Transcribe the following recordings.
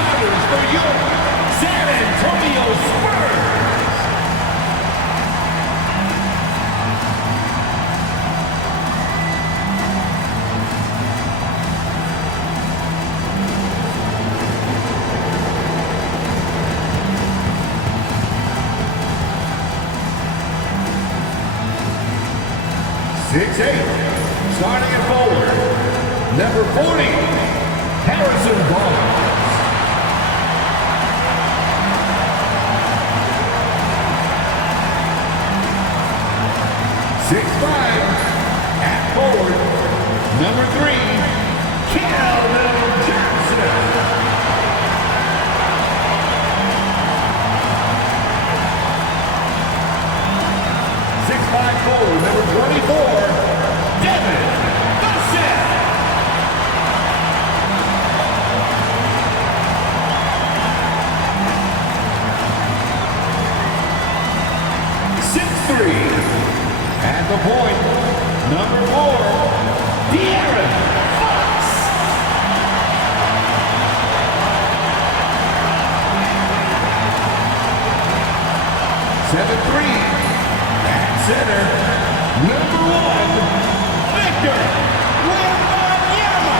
starters for your San Antonio Spurs. 6'8", starting at forward, number 40, Harrison Barnes. 6'5", at forward, number 3, Keldon Johnson. 6'5" forward, number 24, Devin Vassell. 6'3", at the point, number 4, De'Aaron Fox. 7'3", center, number 1, Victor Wembanyama.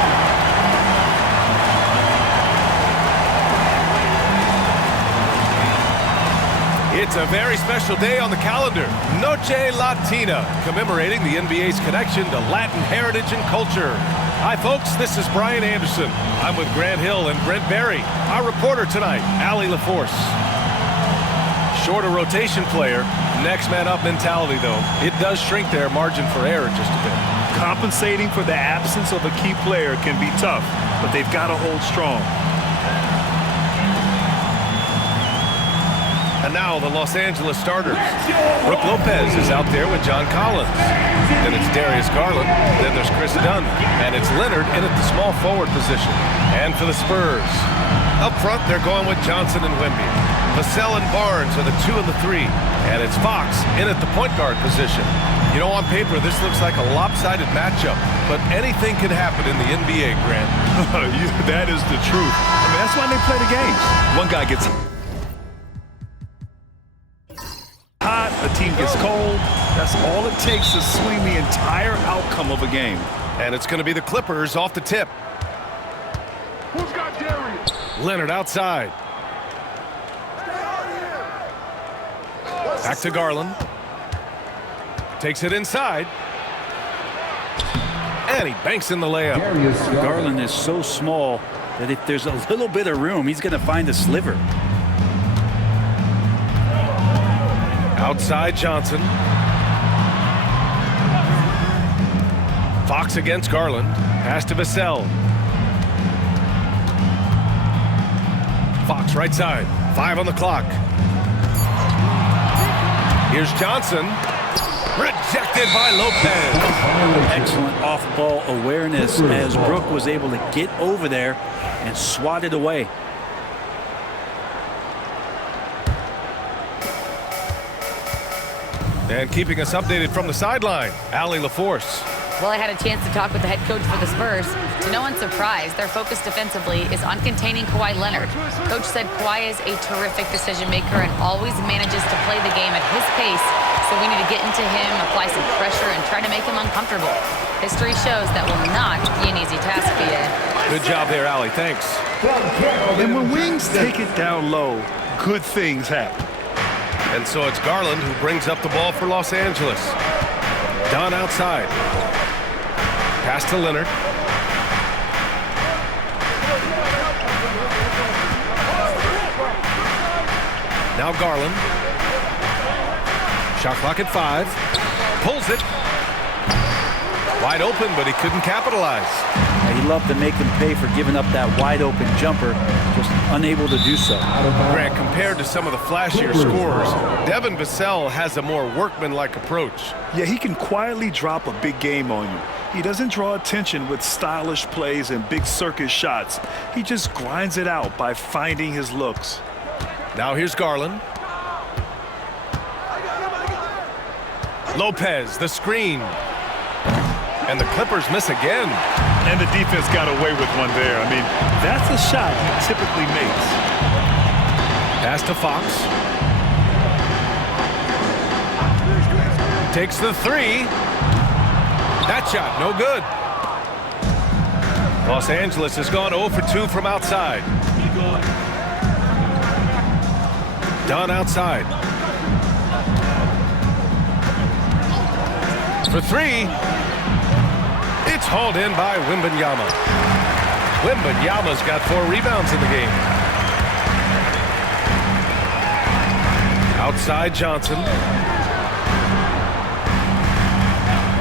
It's a very special day on the calendar, Noche Latina, commemorating the NBA's connection to Latin heritage and culture. Hi folks, this is Brian Anderson. I'm with Grant Hill and Brent Barry. Our reporter tonight, Allie LaForce. Shorter rotation player. Next man up mentality, though. It does shrink their margin for error just a bit. Compensating for the absence of a key player can be tough, but they've got to hold strong. And now the Los Angeles starters. Brook Lopez is out there with John Collins. Then it's Darius Garland. Then there's Chris Dunn. And it's Leonard in at the small forward position. And for the Spurs, up front, they're going with Johnson and Wemby. Vassell and Barnes are the 2 and the 3. And it's Fox in at the point guard position. You know, on paper, this looks like a lopsided matchup, but anything can happen in the NBA, Grant. That is the truth. I mean, that's why they play the games. One guy gets hot, a team gets cold. That's all it takes to swing the entire outcome of a game. And it's going to be the Clippers off the tip. Who's got Darius? Leonard outside. Back to Garland. Takes it inside. And he banks in the layup. Garland is so small that if there's a little bit of room, he's going to find a sliver. Outside Johnson. Fox against Garland. Pass to Vassell. Fox right side. 5 on the clock. Here's Johnson. Rejected by Lopez. Excellent off-ball awareness as Brook was able to get over there and swat it away. And keeping us updated from the sideline, Allie LaForce. Well, I had a chance to talk with the head coach for the Spurs. To no one's surprise, their focus defensively is on containing Kawhi Leonard. Coach said Kawhi is a terrific decision maker and always manages to play the game at his pace, so we need to get into him, apply some pressure, and try to make him uncomfortable. History shows that will not be an easy task for you. Good job there, Allie. Thanks. And when wings take it down low, good things happen. And so it's Garland who brings up the ball for Los Angeles. Dunn outside. Pass to Leonard. Now Garland. Shot clock at 5. Pulls it. Wide open, but he couldn't capitalize. He loved to make them pay for giving up that wide open jumper, just unable to do so. Grant, compared to some of the flashier scorers, Devin Vassell has a more workmanlike approach. Yeah, he can quietly drop a big game on you. He doesn't draw attention with stylish plays and big circus shots. He just grinds it out by finding his looks. Now here's Garland. Lopez, the screen. And the Clippers miss again. And the defense got away with one there. I mean, that's a shot he typically makes. Pass to Fox. Takes the three. That shot, no good. Los Angeles has gone 0 for 2 from outside. Dunn outside. For three. It's hauled in by Wembanyama. Wembanyama's got 4 rebounds in the game. Outside Johnson.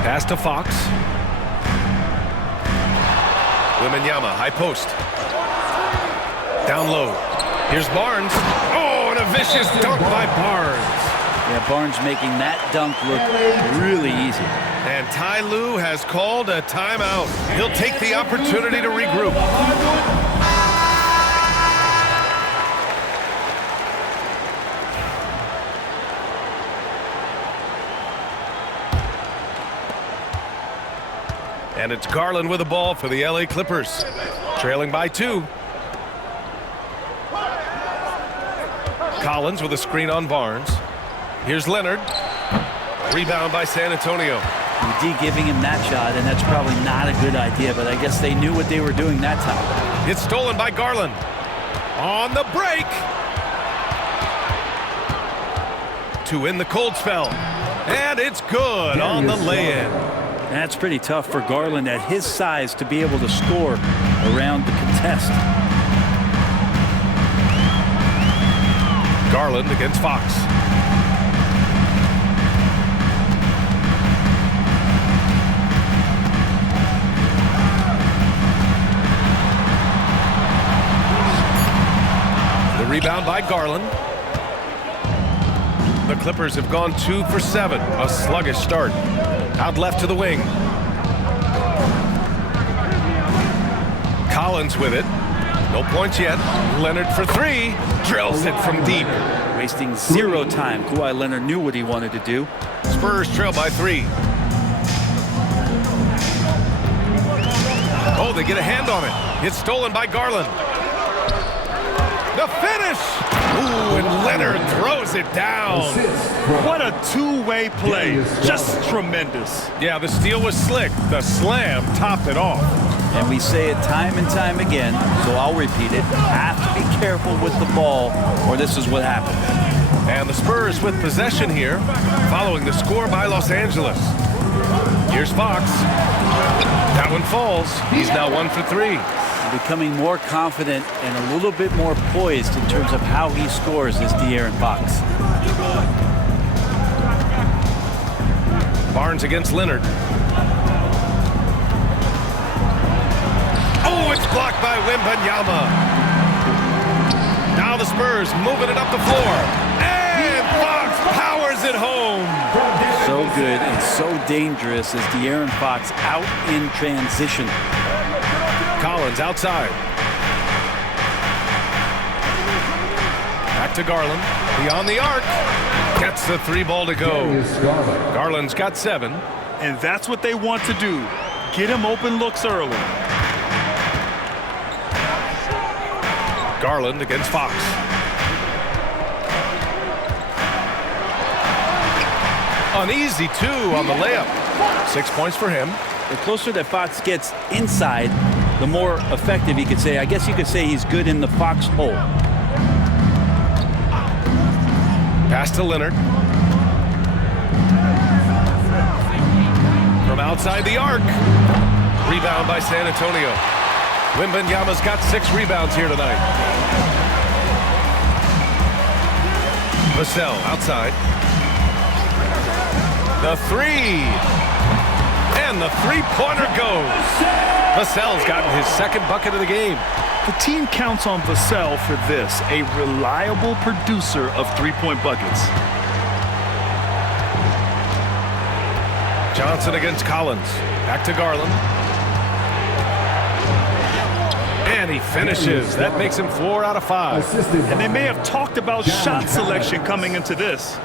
Pass to Fox. Wembanyama, high post. Down low. Here's Barnes. Oh, and a vicious dunk by Barnes. Yeah, Barnes making that dunk look really easy. And Ty Lue has called a timeout. He'll take the opportunity to regroup. And it's Garland with the ball for the LA Clippers. Trailing by 2. Collins with a screen on Barnes. Here's Leonard. Rebound by San Antonio. UD giving him that shot, and that's probably not a good idea, but I guess they knew what they were doing that time. It's stolen by Garland. On the break. To end the cold spell. And it's good on the lay-in. That's pretty tough for Garland at his size to be able to score around the contest. Garland against Fox. The rebound by Garland. The Clippers have gone 2 for 7. A sluggish start. Out left to the wing. Collins with it. No points yet. Leonard for 3. Drills it from deep. Wasting 0 time. Kawhi Leonard knew what he wanted to do. Spurs trail by 3. Oh, they get a hand on it. It's stolen by Garland. The finish! Ooh, and Leonard throws it down. What a two-way play. Just tremendous. Yeah, the steal was slick. The slam topped it off. And we say it time and time again, so I'll repeat it. Have to be careful with the ball, or this is what happens. And the Spurs with possession here, following the score by Los Angeles. Here's Fox. That one falls. He's now 1 for 3. Becoming more confident and a little bit more poised in terms of how he scores is De'Aaron Fox. Barnes against Leonard. Oh, it's blocked by Wembanyama. Now the Spurs moving it up the floor. And Fox powers it home. So good and so dangerous as De'Aaron Fox out in transition. Collins outside. Back to Garland. Beyond the arc. Gets the 3 ball to go. Garland's got 7. And that's what they want to do. Get him open looks early. Garland against Fox. An easy 2 on the layup. 6 points for him. The closer that Fox gets inside, the more effective he could say. I guess you could say he's good in the Fox hole. Pass to Leonard. From outside the arc. Rebound by San Antonio. Wembanyama's got 6 rebounds here tonight. Vassell outside. The 3. And the 3-pointer goes. Vassell's gotten his 2nd bucket of the game. The team counts on Vassell for this, a reliable producer of 3-point buckets. Johnson against Collins. Back to Garland. And he finishes. That makes him 4 out of 5. And they may have talked about shot selection coming into this.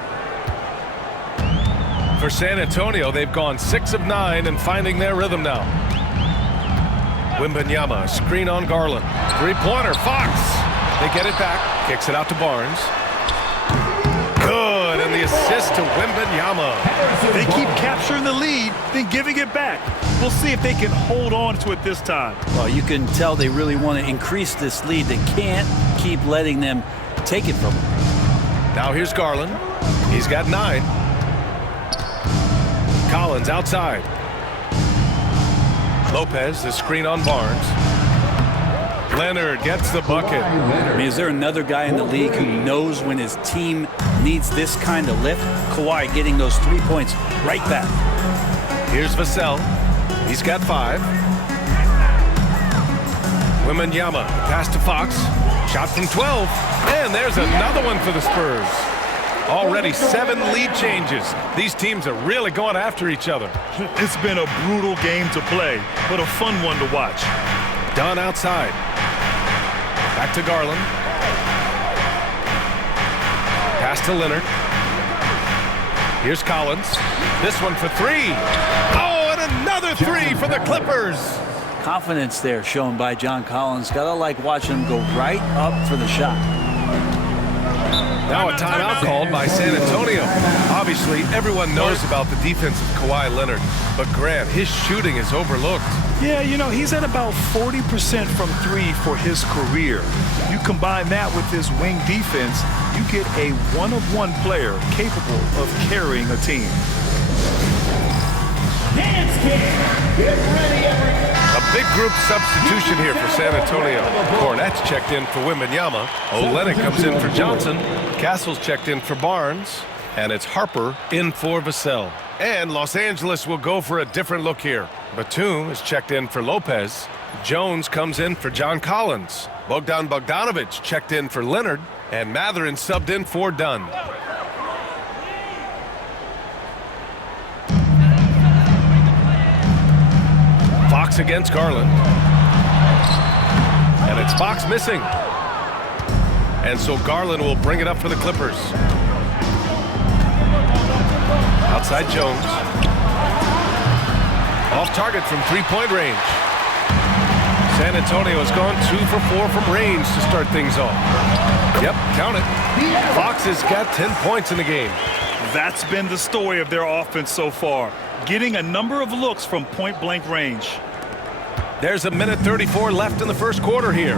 For San Antonio, they've gone 6 of 9 and finding their rhythm now. Wembanyama, screen on Garland. Three-pointer, Fox. They get it back, kicks it out to Barnes. Good, and the assist to Wembanyama. They keep capturing the lead, then giving it back. We'll see if they can hold on to it this time. Well, you can tell they really want to increase this lead. They can't keep letting them take it from them. Now here's Garland. He's got 9. Collins outside. Lopez, the screen on Barnes. Leonard gets the bucket. I mean, is there another guy in the league who knows when his team needs this kind of lift? Kawhi getting those 3 points right back. Here's Vassell. He's got 5. Wembanyama, pass to Fox. Shot from 12. And there's another one for the Spurs. Already 7 lead changes. These teams are really going after each other. It's been a brutal game to play, but a fun one to watch. Dunn outside. Back to Garland. Pass to Leonard. Here's Collins. This one for 3. Oh, and another 3 for the Clippers. Confidence there shown by John Collins. Gotta like watching him go right up for the shot. Now a timeout called by San Antonio. Obviously, everyone knows about the defense of Kawhi Leonard, but Grant, his shooting is overlooked. Yeah, you know, he's at about 40% from 3 for his career. You combine that with his wing defense, you get a one-of-one player capable of carrying a team. Dance Kid. Get ready, everyone. A big group substitution here for San Antonio. Cornette's checked in for Wembanyama. Olynyk comes in for Johnson. Castle's checked in for Barnes. And it's Harper in for Vassell. And Los Angeles will go for a different look here. Batum is checked in for Lopez. Jones comes in for John Collins. Bogdan Bogdanovic checked in for Leonard. And Mathurin subbed in for Dunn. Fox against Garland. And it's Fox missing. And so Garland will bring it up for the Clippers. Outside Jones. Off target from three-point range. San Antonio has gone 2 for 4 from range to start things off. Yep, count it. Fox has got 10 points in the game. That's been the story of their offense so far, getting a number of looks from point-blank range. There's a minute 34 left in the first quarter here.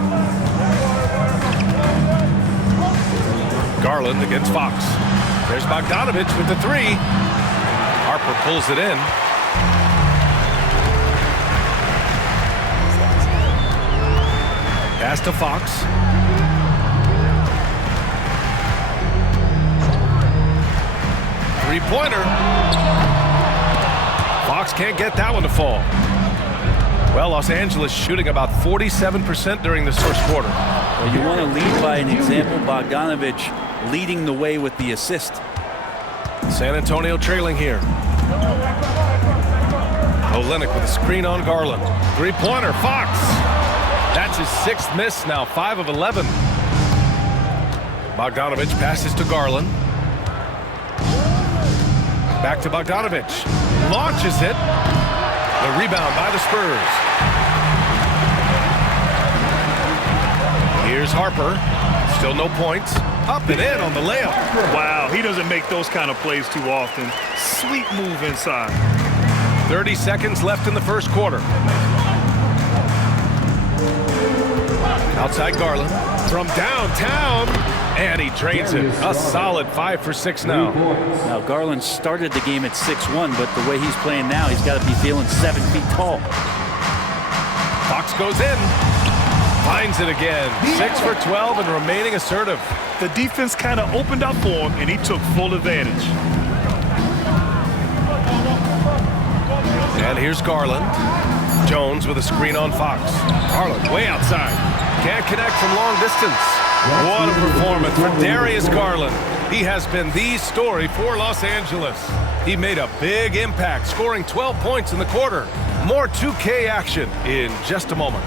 Garland against Fox. There's Bogdanovic with the 3. Harper pulls it in. Pass to Fox. Three-pointer. Fox can't get that one to fall. Well, Los Angeles shooting about 47% during this first quarter. Well, you want to lead by an example. Bogdanovic leading the way with the assist. San Antonio trailing here. Olynyk with a screen on Garland. Three-pointer, Fox. That's his 6th miss now, 5 of 11. Bogdanovic passes to Garland. Back to Bogdanovic. Launches it. The rebound by the Spurs. Here's Harper. Still no points. Up and in on the layup. Wow, he doesn't make those kind of plays too often. Sweet move inside. 30 seconds left in the first quarter. Outside Garland. From downtown. And he drains it. A solid 5 for 6 now. Now, Garland started the game at 6'1", but the way he's playing now, he's got to be feeling 7 feet tall. Fox goes in. Finds it again. 6 for 12 and remaining assertive. The defense kind of opened up for him, and he took full advantage. And here's Garland. Jones with a screen on Fox. Garland way outside. Can't connect from long distance. What a performance for Darius Garland. He has been the story for Los Angeles. He made a big impact, scoring 12 points in the quarter. More 2K action in just a moment.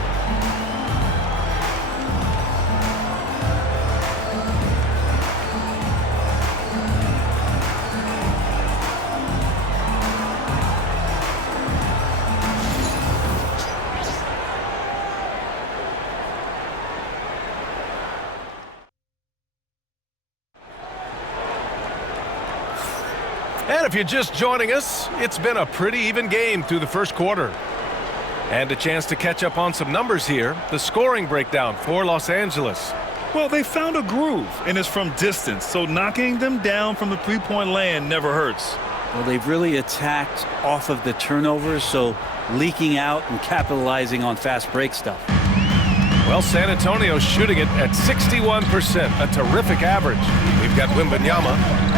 And if you're just joining us, it's been a pretty even game through the first quarter. And a chance to catch up on some numbers here. The scoring breakdown for Los Angeles. Well, they found a groove, and it's from distance, so knocking them down from the three-point land never hurts. Well, they've really attacked off of the turnovers, so leaking out and capitalizing on fast break stuff. Well, San Antonio's shooting it at 61%, a terrific average. We've got Wembanyama.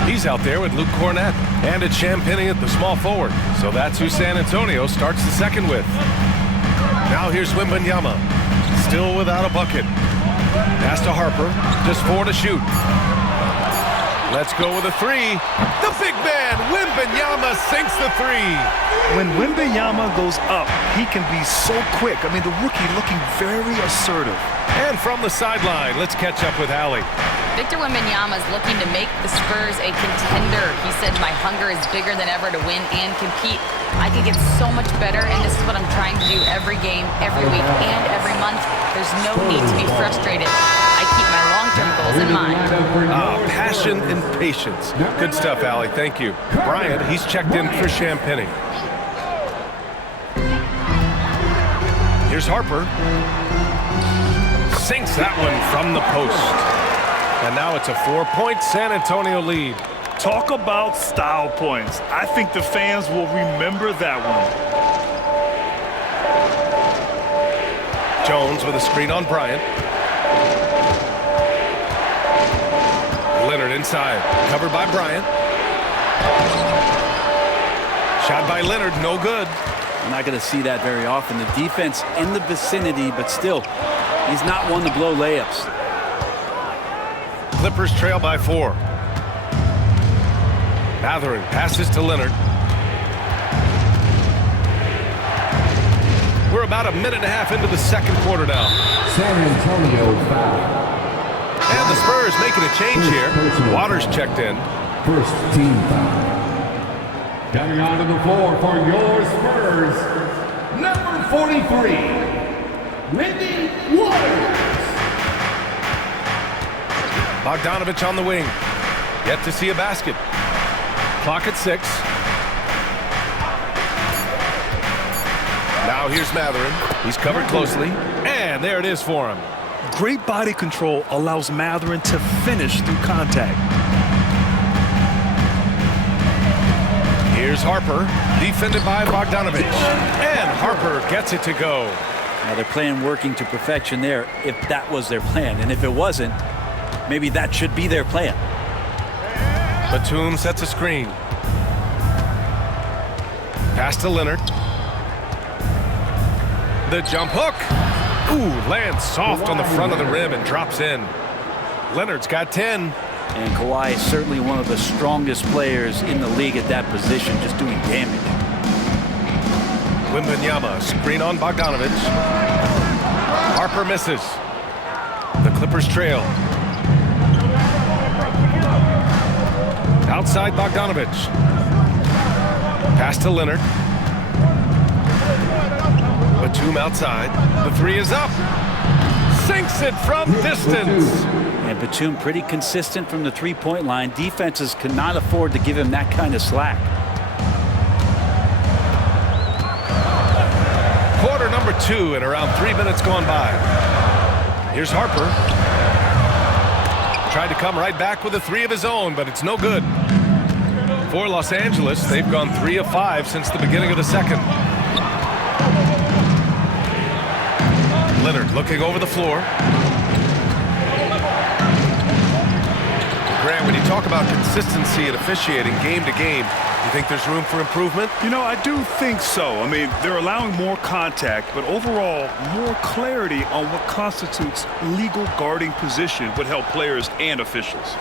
He's out there with Luke Cornett. And it's Champagnie at the small forward. So that's who San Antonio starts the second with. Now here's Wembanyama. Still without a bucket. Pass to Harper. Just 4 to shoot. Let's go with a 3. The big man, Wembanyama, sinks the 3. When Wembanyama goes up, he can be so quick. I mean, the rookie looking very assertive. And from the sideline, let's catch up with Allie. Victor Wembanyama is looking to make the Spurs a contender. He said, my hunger is bigger than ever to win and compete. I could get so much better, and this is what I'm trying to do every game, every week, and every month. There's no need to be frustrated. I keep my long-term goals in mind. Passion and patience. Good stuff, Allie. Thank you. Bryant, he's checked in for Champagnie. Here's Harper. Sinks that one from the post. And now it's a 4-point San Antonio lead. Talk about style points. I think the fans will remember that one. Jones with a screen on Bryant. Leonard inside. Covered by Bryant. Shot by Leonard, no good. I'm not going to see that very often. The defense in the vicinity, but still, he's not one to blow layups. Clippers trail by 4. Mathurin passes to Leonard. We're about a minute and a half into the second quarter now. San Antonio foul. And the Spurs making a change here. Waters checked in. First team foul. Coming onto the floor for your Spurs, number 43, Wendy Waters. Bogdanovich on the wing. Yet to see a basket. Clock at 6. Now here's Mathurin. He's covered closely. And there it is for him. Great body control allows Mathurin to finish through contact. Here's Harper, defended by Bogdanovich. And Harper gets it to go. Now they're playing working to perfection there, if that was their plan. And if it wasn't, maybe that should be their plan. Batum sets a screen. Pass to Leonard. The jump hook. Ooh, lands soft on the front of the rim and drops in. Leonard's got 10. And Kawhi is certainly one of the strongest players in the league at that position, just doing damage. Wembanyama, screen on Bogdanovich. Harper misses. The Clippers trail. Outside Bogdanovich. Pass to Leonard. Batum outside. The 3 is up. Sinks it from distance. And Batum pretty consistent from the three-point line. Defenses cannot afford to give him that kind of slack. Quarter number 2 and around 3 minutes gone by. Here's Harper. Tried to come right back with a 3 of his own, but it's no good. For Los Angeles, they've gone 3 of 5 since the beginning of the second. Leonard looking over the floor. Grant, when you talk about consistency and officiating game to game, you think there's room for improvement? You know, I do think so. I mean, they're allowing more contact, but overall, more clarity on what constitutes legal guarding position would help players and officials.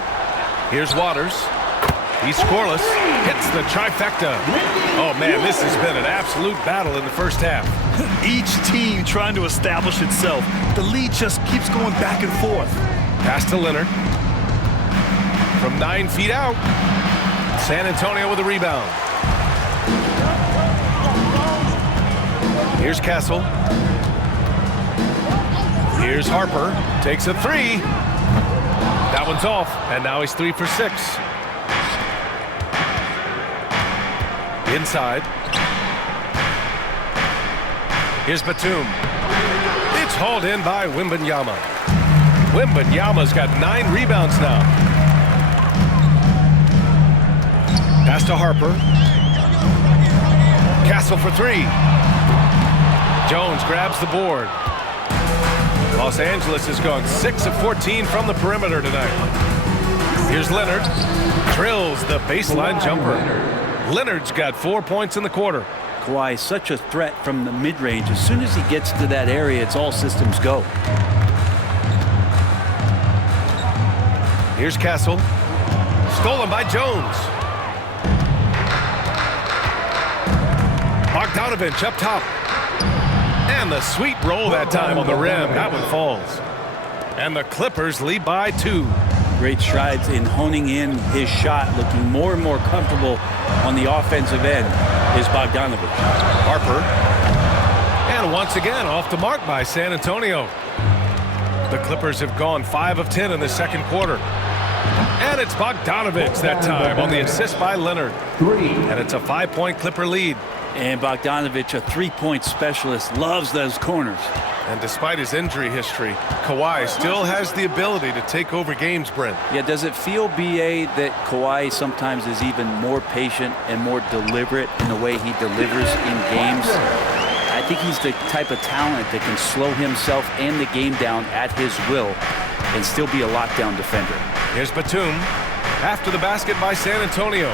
Here's Waters. He's scoreless. Hits the trifecta. Oh, man, this has been an absolute battle in the first half. Each team trying to establish itself. The lead just keeps going back and forth. Pass to Leonard. From 9 feet out. San Antonio with a rebound. Here's Castle. Here's Harper. Takes a 3. That one's off. And now he's 3 for 6. Inside. Here's Batum. It's hauled in by Wembanyama. Wembanyama's got 9 rebounds now. Pass to Harper. Castle for 3. Jones grabs the board. Los Angeles has gone 6 of 14 from the perimeter tonight. Here's Leonard. Drills the baseline jumper. Leonard's got 4 points in the quarter. Kawhi is such a threat from the mid-range. As soon as he gets to that area, it's all systems go. Here's Castle. Stolen by Jones. Bogdanovich up top. And the sweet roll that time on the rim. That one falls. And the Clippers lead by 2. Great strides in honing in his shot, looking more and more comfortable on the offensive end is Bogdanovich. Harper. And once again off the mark by San Antonio. The Clippers have gone 5 of 10 in the second quarter. And it's Bogdanovich that time on the assist by Leonard. And it's a 5-point Clipper lead. And Bogdanovich, a 3-point specialist, loves those corners. And despite his injury history, Kawhi still has the ability to take over games, Brent. Yeah, does it feel, B.A., that Kawhi sometimes is even more patient and more deliberate in the way he delivers in games? I think he's the type of talent that can slow himself and the game down at his will and still be a lockdown defender. Here's Batum. After the basket by San Antonio.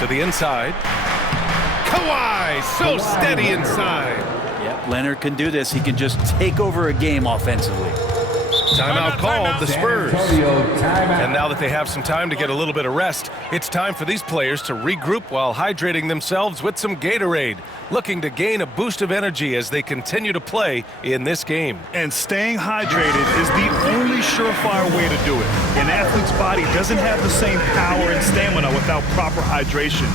To the inside. Kawhi, so steady inside. Yep, Leonard can do this. He can just take over a game offensively. Timeout called, the Spurs. And now that they have some time to get a little bit of rest, it's time for these players to regroup while hydrating themselves with some Gatorade, looking to gain a boost of energy as they continue to play in this game. And staying hydrated is the only surefire way to do it. An athlete's body doesn't have the same power and stamina without proper hydration.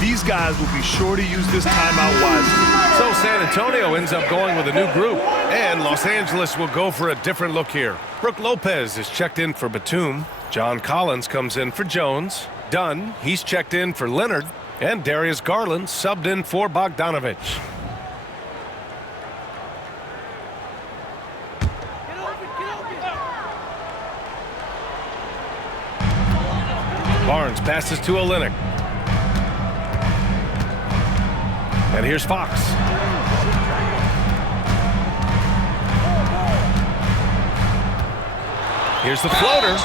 These guys will be sure to use this timeout wisely. So San Antonio ends up going with a new group, and Los Angeles will go for a different look here. Brook Lopez is checked in for Batum. John Collins comes in for Jones. Dunn, he's checked in for Leonard. And Darius Garland subbed in for Bogdanovich. Barnes passes to Olynyk. And here's Fox. Here's the floater.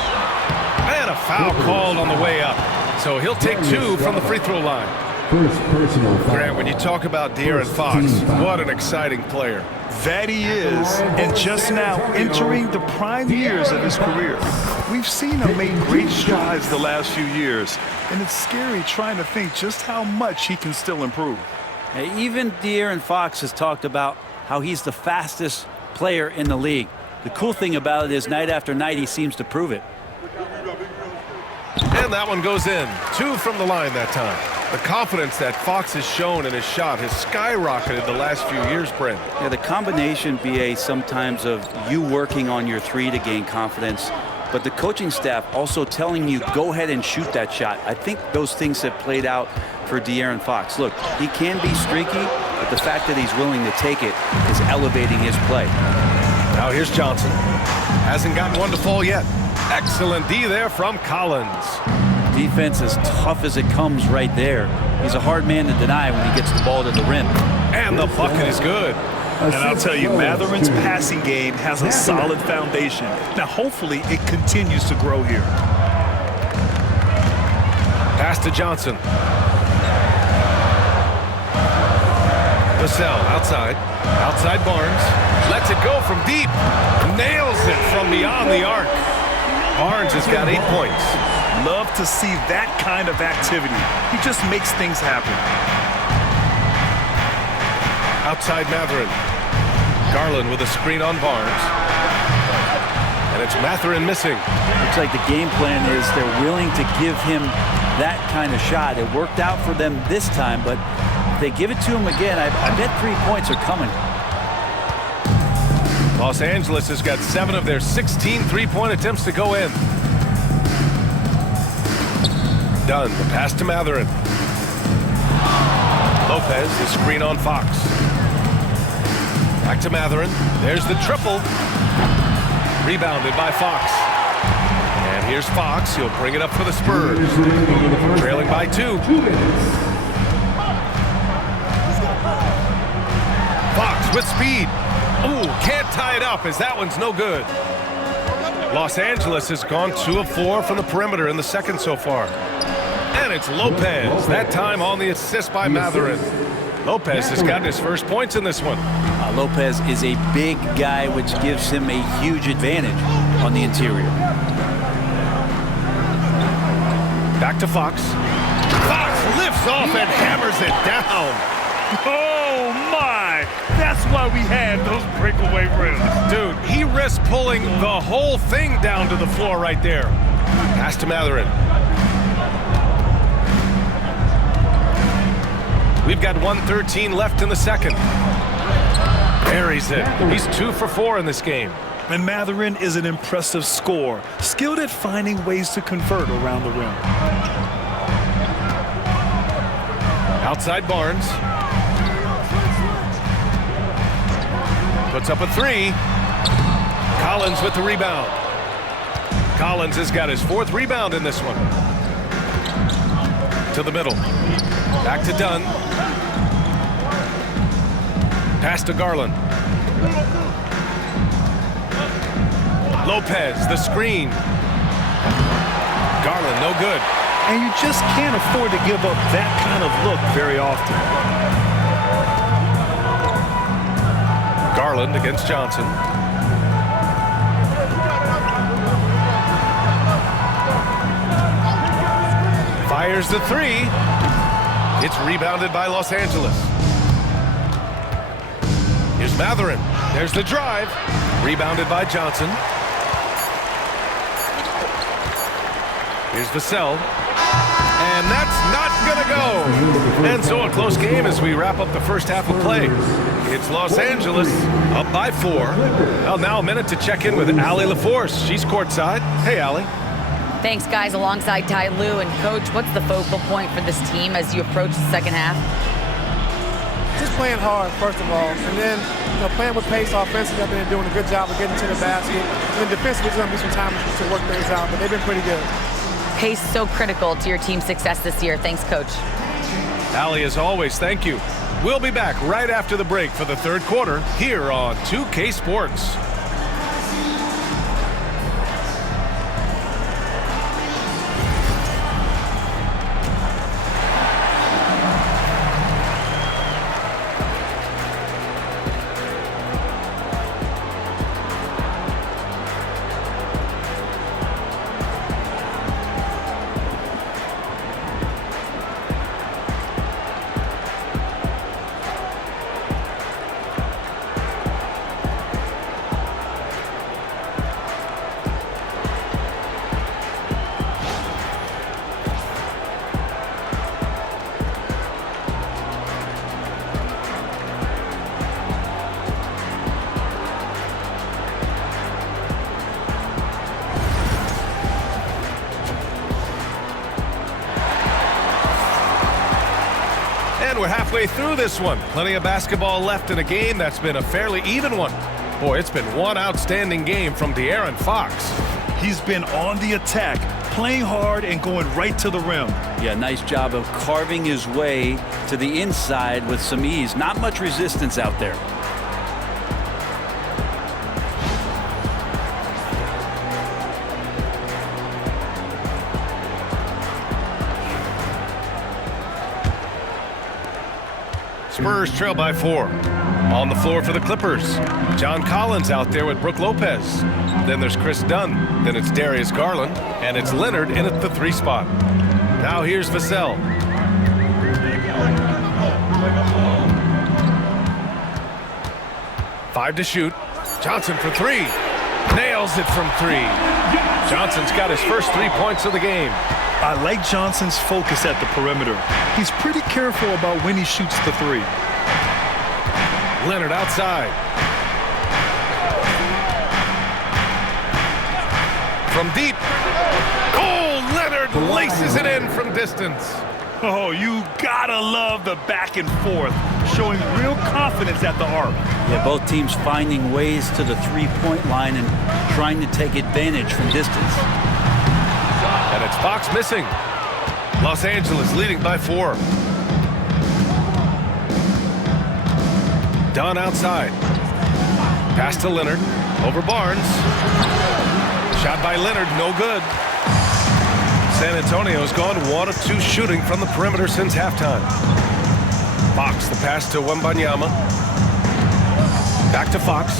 And a foul called on the way up. So he'll take 2 from the free throw line. First personal foul. Grant, when you talk about De'Aaron Fox, what an exciting player. That he is, and just now entering the prime years of his career. We've seen him make great strides the last few years, and it's scary trying to think just how much he can still improve. Even De'Aaron Fox has talked about how he's the fastest player in the league. The cool thing about it is night after night he seems to prove it. And that one goes in. 2 from the line that time. The confidence that Fox has shown in his shot has skyrocketed the last few years, Brent. Yeah, the combination, BA, sometimes of you working on your 3 to gain confidence, but the coaching staff also telling you go ahead and shoot that shot. I think those things have played out for De'Aaron Fox. Look, he can be streaky, but the fact that he's willing to take it is elevating his play. Now here's Johnson. Hasn't gotten one to fall yet. Excellent D there from Collins. Defense as tough as it comes right there. He's a hard man to deny when he gets the ball to the rim. And the bucket is good. And I'll tell you, Matherin's passing game has a solid foundation. Now, hopefully, it continues to grow here. Pass to Johnson. Vassell outside. Outside Barnes. Lets it go from deep. Nails it from beyond the arc. Barnes has got 8 points. Love to see that kind of activity. He just makes things happen. Outside Mathurin. Garland with a screen on Barnes. And it's Mathurin missing. Looks like the game plan is they're willing to give him that kind of shot. It worked out for them this time, but if they give it to him again, I bet 3 points are coming. Los Angeles has got 7 of their 16 three-point attempts to go in. Dunn, the pass to Mathurin. Lopez, the screen on Fox. Back to Mathurin. There's the triple. Rebounded by Fox. And here's Fox. He'll bring it up for the Spurs. Trailing by 2. Fox with speed. Ooh, can't tie it up as that one's no good. Los Angeles has gone 2 of 4 from the perimeter in the second so far. And it's Lopez, that time on the assist by Mathurin. Lopez has gotten his first points in this one. Lopez is a big guy, which gives him a huge advantage on the interior. Back to Fox. Fox lifts off and hammers it down. Oh, my! That's why we had those breakaway rims. Dude, he risked pulling the whole thing down to the floor right there. Pass to Mathurin. We've got 1:13 left in the second. Buries it. He's 2 for 4 in this game. And Mathurin is an impressive scorer, skilled at finding ways to convert around the rim. Outside Barnes. Puts up a 3. Collins with the rebound. Collins has got his 4th rebound in this one. To the middle. Back to Dunn. Pass to Garland. Lopez, the screen. Garland, no good. And you just can't afford to give up that kind of look very often. Garland against Johnson. Fires the 3. It's rebounded by Los Angeles. Here's Mathurin. There's the drive. Rebounded by Johnson. Here's Vassell. And that's not going to go. And so a close game as we wrap up the first half of play. It's Los Angeles up by 4. Well, now a minute to check in with Allie LaForce. She's courtside. Hey, Allie. Thanks, guys, alongside Ty Lue. And, Coach, what's the focal point for this team as you approach the second half? Just playing hard, first of all, and then playing with pace offensively. I've been doing a good job of getting to the basket. And then defensively, there's going to be some time to work things out, but they've been pretty good. Pace so critical to your team's success this year. Thanks, Coach. Allie, as always, thank you. We'll be back right after the break for the third quarter here on 2K Sports. We're halfway through this one. Plenty of basketball left in a game that's been a fairly even one. Boy, it's been one outstanding game from De'Aaron Fox. He's been on the attack, playing hard and going right to the rim. Yeah, nice job of carving his way to the inside with some ease. Not much resistance out there. Spurs trail by 4. On the floor for the Clippers. John Collins out there with Brook Lopez. Then there's Chris Dunn. Then it's Darius Garland. And it's Leonard in at the 3 spot. Now here's Vassell. Five to shoot. Johnson for 3. Nails it from 3. Johnson's got his first 3 points of the game. I like Johnson's focus at the perimeter. He's pretty careful about when he shoots the 3. Leonard outside. From deep. Oh, Leonard laces it in from distance. Oh, you gotta love the back and forth, showing real confidence at the arc. Yeah, both teams finding ways to the three-point line and trying to take advantage from distance. And it's Fox missing. Los Angeles leading by 4. Dunn outside. Pass to Leonard. Over Barnes. Shot by Leonard, no good. San Antonio's gone 1 of 2 shooting from the perimeter since halftime. Fox, the pass to Wembanyama. Back to Fox.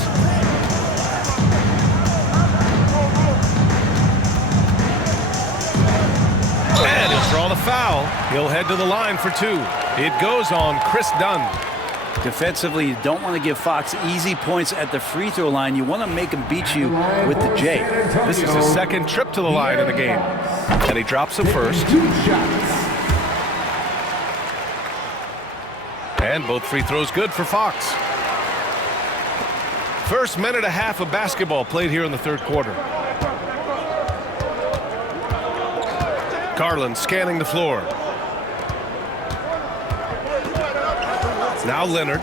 And he'll draw the foul. He'll head to the line for 2. It goes on Chris Dunn. Defensively, you don't want to give Fox easy points at the free throw line. You want to make him beat you with the J. This is his second trip to the line in the game. And he drops the first. And both free throws good for Fox. First minute and a half of basketball played here in the third quarter. Garland scanning the floor. Now Leonard.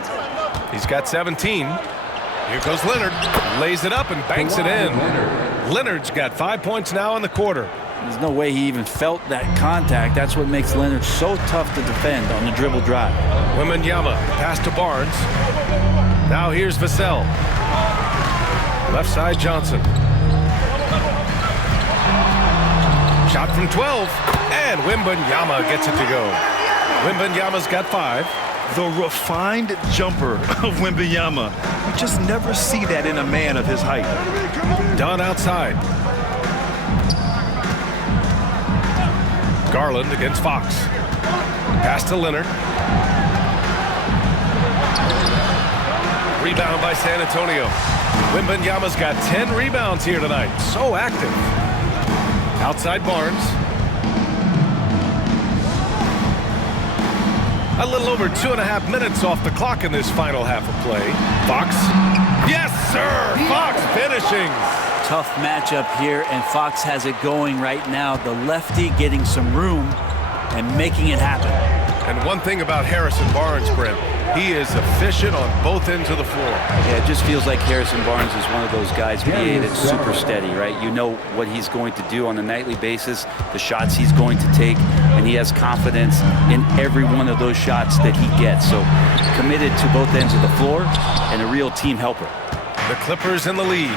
He's got 17. Here goes Leonard. Lays it up and banks it in. Leonard's got 5 points now in the quarter. There's no way he even felt that contact. That's what makes Leonard so tough to defend on the dribble drive. Wembanyama, pass to Barnes. Now here's Vassell. Left side Johnson. Shot from 12. And Wembanyama gets it to go. Wembanyama's got 5. The refined jumper of Wembanyama. You just never see that in a man of his height. Dunn outside. Garland against Fox. Pass to Leonard. Rebound by San Antonio. Wembanyama's got 10 rebounds here tonight. So active. Outside Barnes. A little over 2.5 minutes off the clock in this final half of play. Fox. Yes, sir! Fox finishing. Tough matchup here, and Fox has it going right now. The lefty getting some room and making it happen. And one thing about Harrison Barnes, Brent, he is efficient on both ends of the floor. Yeah, it just feels like Harrison Barnes is one of those guys, BA, that's super steady, right? You know what he's going to do on a nightly basis, the shots he's going to take, and he has confidence in every one of those shots that he gets. So committed to both ends of the floor and a real team helper. The Clippers in the lead.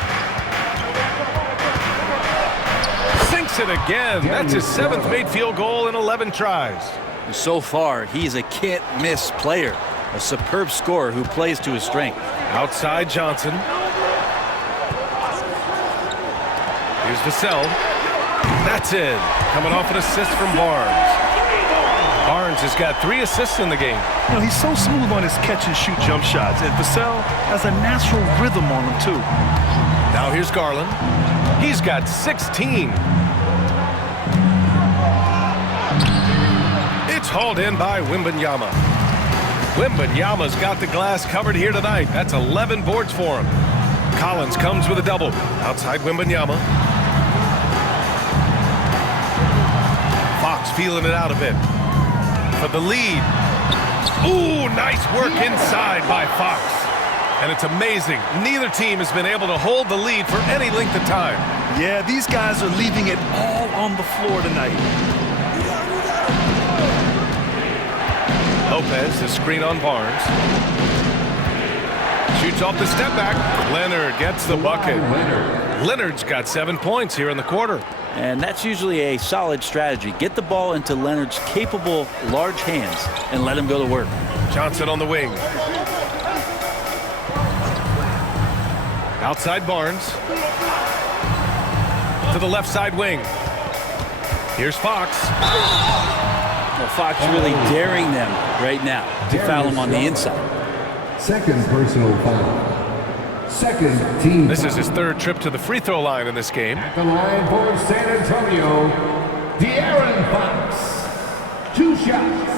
Sinks it again. That's his 7th made field goal in 11 tries. So far, he's a can't-miss player. A superb scorer who plays to his strength. Outside Johnson. Here's Vassell. That's in. Coming off an assist from Barnes. Barnes has got 3 assists in the game. You know, he's so smooth on his catch-and-shoot jump shots, and Vassell has a natural rhythm on him, too. Now here's Garland. He's got 16. It's hauled in by Wembanyama. Wembanyama's got the glass covered here tonight. That's 11 boards for him. Collins comes with a double. Outside Wembanyama. Fox feeling it out a bit. For the lead. Ooh, nice work inside by Fox. And it's amazing. Neither team has been able to hold the lead for any length of time. Yeah, these guys are leaving it all on the floor tonight. Lopez, the screen on Barnes. Shoots off the step back. Leonard gets the bucket. Leonard's got 7 points here in the quarter. And that's usually a solid strategy. Get the ball into Leonard's capable, large hands and let him go to work. Johnson on the wing. Outside Barnes. To the left side wing. Here's Fox. Well, Fox really daring them right now to foul him on the inside. Second personal foul. Second team This is foul. his 3rd trip to the free throw line in this game. At the line for San Antonio, De'Aaron Fox. 2 shots.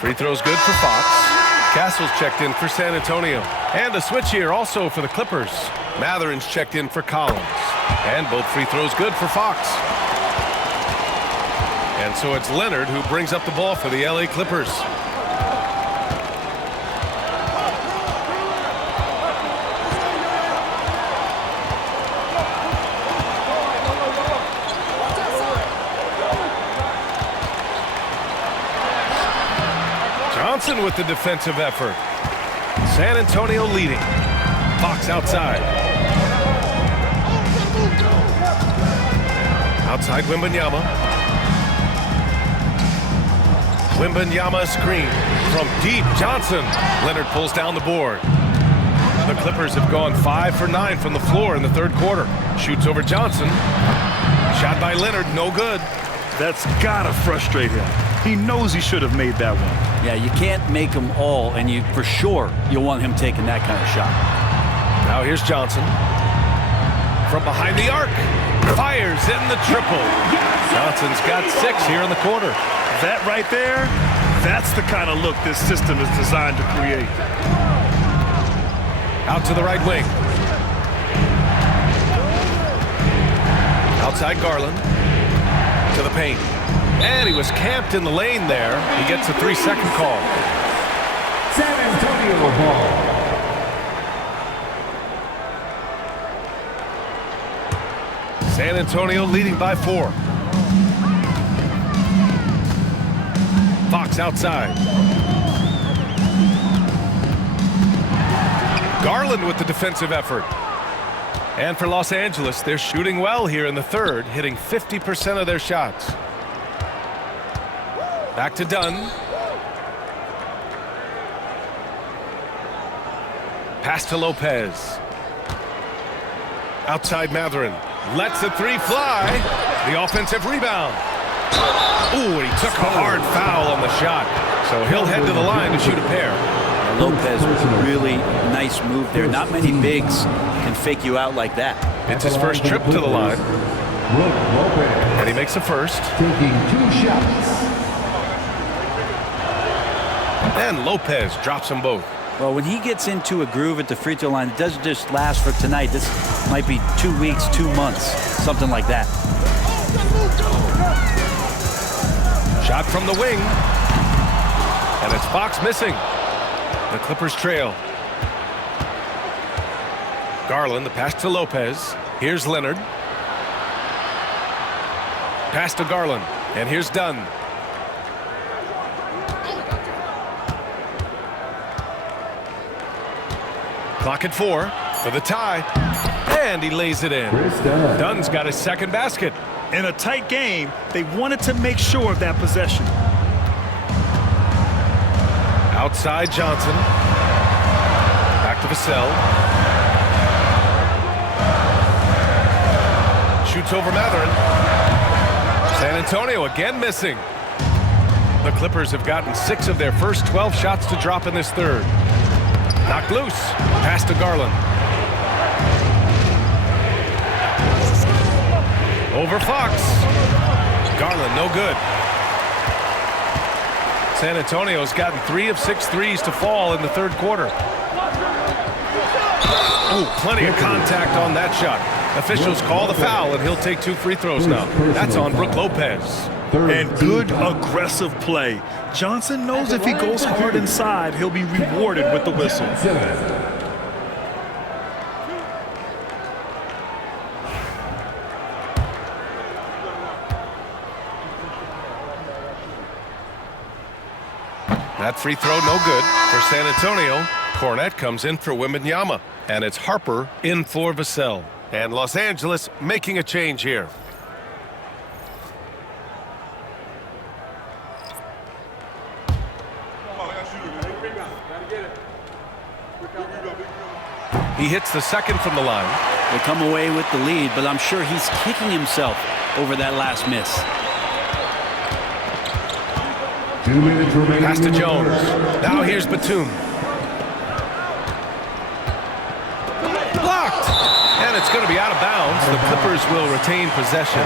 Free throw's good for Fox. Castle's checked in for San Antonio. And a switch here also for the Clippers. Matherin's checked in for Collins. And both free throws good for Fox. And so it's Leonard who brings up the ball for the LA Clippers. Johnson with the defensive effort. San Antonio leading. Fox outside. Outside Wembanyama. Wembanyama screen from deep. Johnson. Leonard pulls down the board. The Clippers have gone 5 for 9 from the floor in the third quarter. Shoots over Johnson. Shot by Leonard, no good. That's gotta frustrate him. He knows he should have made that one. Yeah, you can't make them all, and for sure you'll want him taking that kind of shot. Now here's Johnson. From behind the arc. Fires in the triple. Johnson's got 6 here in the quarter. That right there, that's the kind of look this system is designed to create. Out to the right wing. Outside Garland. To the paint. And he was camped in the lane there. He gets a 3-second call. San Antonio ball. San Antonio leading by 4. Fox outside. Garland with the defensive effort. And for Los Angeles, they're shooting well here in the third, hitting 50% of their shots. Back to Dunn. Pass to Lopez. Outside Matherin. Lets the 3 fly. The offensive rebound. Ooh, and he took a hard foul on the shot. So he'll head to the line to shoot a pair. Lopez with a really nice move there. Not many bigs can fake you out like that. It's his first trip to the line. And he makes the first. Taking 2 shots. And Lopez drops them both. Well, when he gets into a groove at the free throw line, it doesn't just last for tonight. This might be 2 weeks, 2 months, something like that. Shot from the wing. And it's Fox missing. The Clippers trail. Garland, the pass to Lopez. Here's Leonard. Pass to Garland. And here's Dunn. Clock at 4 for the tie. And he lays it in. Dunn's got his second basket. In a tight game, they wanted to make sure of that possession. Outside Johnson. Back to Vassell. Shoots over Matherin. San Antonio again missing. The Clippers have gotten 6 of their first 12 shots to drop in this third. Knocked loose. Pass to Garland. Over Fox. Garland, no good. San Antonio's gotten 3 of 6 threes to fall in the third quarter. Oh, plenty of contact on that shot. Officials call the foul, and he'll take 2 free throws now. That's on Brook Lopez. And good aggressive play. Johnson knows if he goes hard inside, he'll be rewarded with the whistle. That free throw no good for San Antonio. Cornette comes in for Wembanyama, and it's Harper in for Vassell. And Los Angeles making a change here. He hits the second from the line. They come away with the lead, but I'm sure he's kicking himself over that last miss. 2 minutes remaining. Pass to Jones. Now here's Batum. Blocked. And it's going to be out of bounds. The Clippers will retain possession.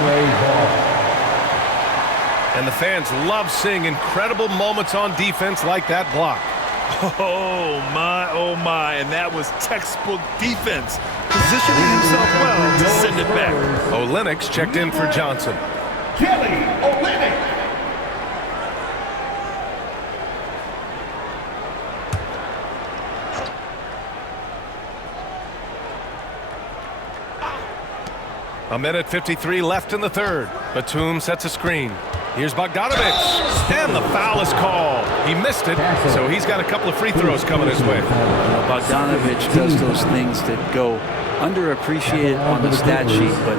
And the fans love seeing incredible moments on defense like that block. Oh my, and that was textbook defense. Positioning himself well to send it back. Olynyk checked in for Johnson. Kelly Olynyk. A minute 53 left in the third. Batum sets a screen. Here's Bogdanović, and the foul is called. He missed it, so he's got a couple of free throws coming his way. Bogdanović does those things that go underappreciated on the stat sheet, but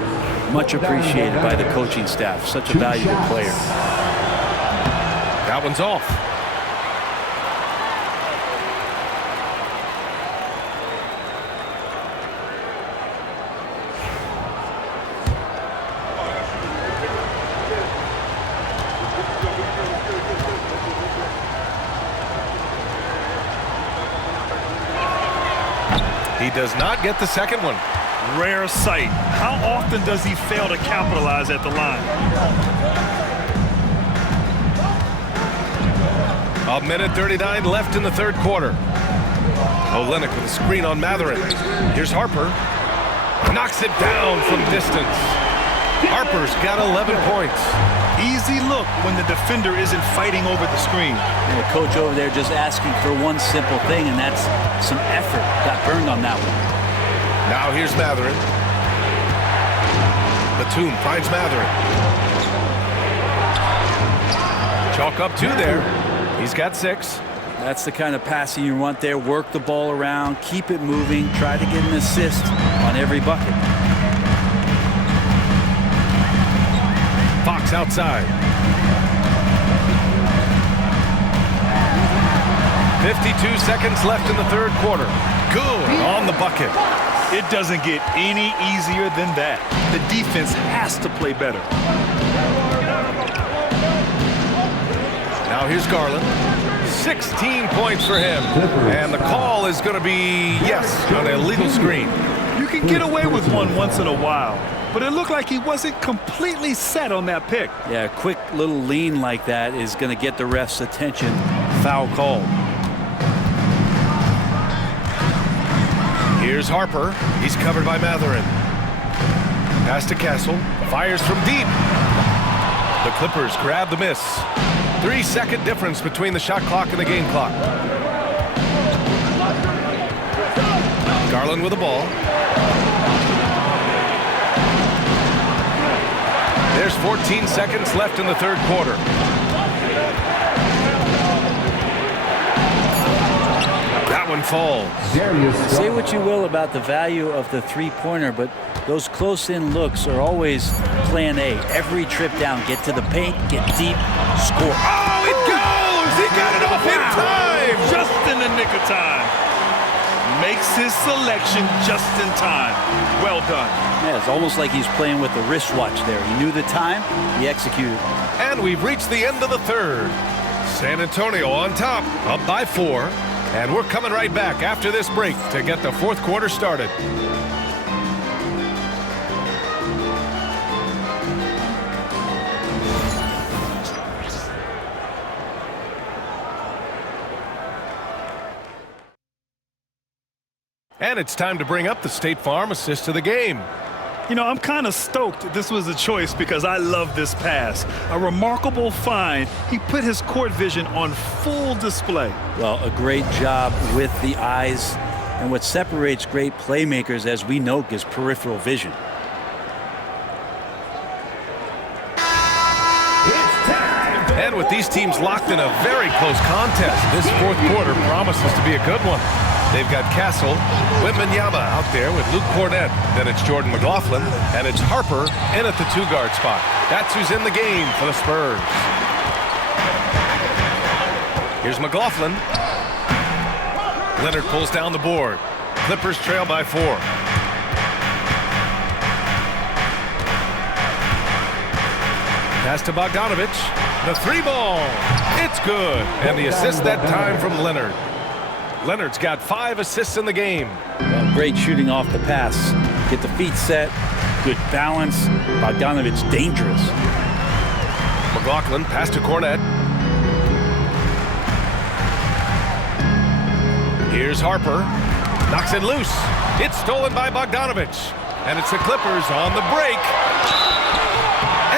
much appreciated by the coaching staff. Such a valuable player. That one's off. He does not get the second one. Rare sight. How often does he fail to capitalize at the line? A minute 39 left in the third quarter. Olynyk with a screen on Mathurin. Here's Harper. Knocks it down from distance. Harper's got 11 points. Easy look when the defender isn't fighting over the screen. And the coach over there just asking for one simple thing, and that's some effort. Got burned on that one. Now here's Mathurin. Batum finds Mathurin. Chalk up two there. He's got 6. That's the kind of passing you want there. Work the ball around, keep it moving, try to get an assist on every bucket. Fox outside. 52 seconds left in the third quarter. Good on the bucket. It doesn't get any easier than that. The defense has to play better. Now here's Garland. 16 points for him. And the call is going to be, yes, an illegal screen. You can get away with one once in a while, but it looked like he wasn't completely set on that pick. Yeah, a quick little lean like that is going to get the ref's attention. Foul call. Here's Harper. He's covered by Mathurin. Pass to Castle. Fires from deep. The Clippers grab the miss. 3-second difference between the shot clock and the game clock. Garland with the ball. There's 14 seconds left in the third quarter. That one falls. Say what you will about the value of the three-pointer, but those close-in looks are always plan A. Every trip down, get to the paint, get deep, score. Oh, it goes! He got it off in time! Just in the nick of time. Makes his selection just in time. Well done. Yeah, it's almost like he's playing with the wristwatch there. He knew the time, he executed. And we've reached the end of the third. San Antonio on top, up by 4. And we're coming right back after this break to get the fourth quarter started. And it's time to bring up the State Farm assist to the game. You know, I'm kind of stoked this was a choice because I love this pass. A remarkable find. He put his court vision on full display. Well, a great job with the eyes. And what separates great playmakers, as we know, is peripheral vision. And with these teams locked in a very close contest, this fourth quarter promises to be a good one. They've got Castle, Wembanyama out there with Luke Cornett. Then it's Jordan McLaughlin, and it's Harper in at the 2-guard spot. That's who's in the game for the Spurs. Here's McLaughlin. Leonard pulls down the board. Clippers trail by 4. Pass to Bogdanović. The 3-ball. It's good. And the assist that time from Leonard. Leonard's got 5 assists in the game. Well, great shooting off the pass. Get the feet set. Good balance. Bogdanović dangerous. McLaughlin pass to Cornett. Here's Harper. Knocks it loose. It's stolen by Bogdanovich. And it's the Clippers on the break.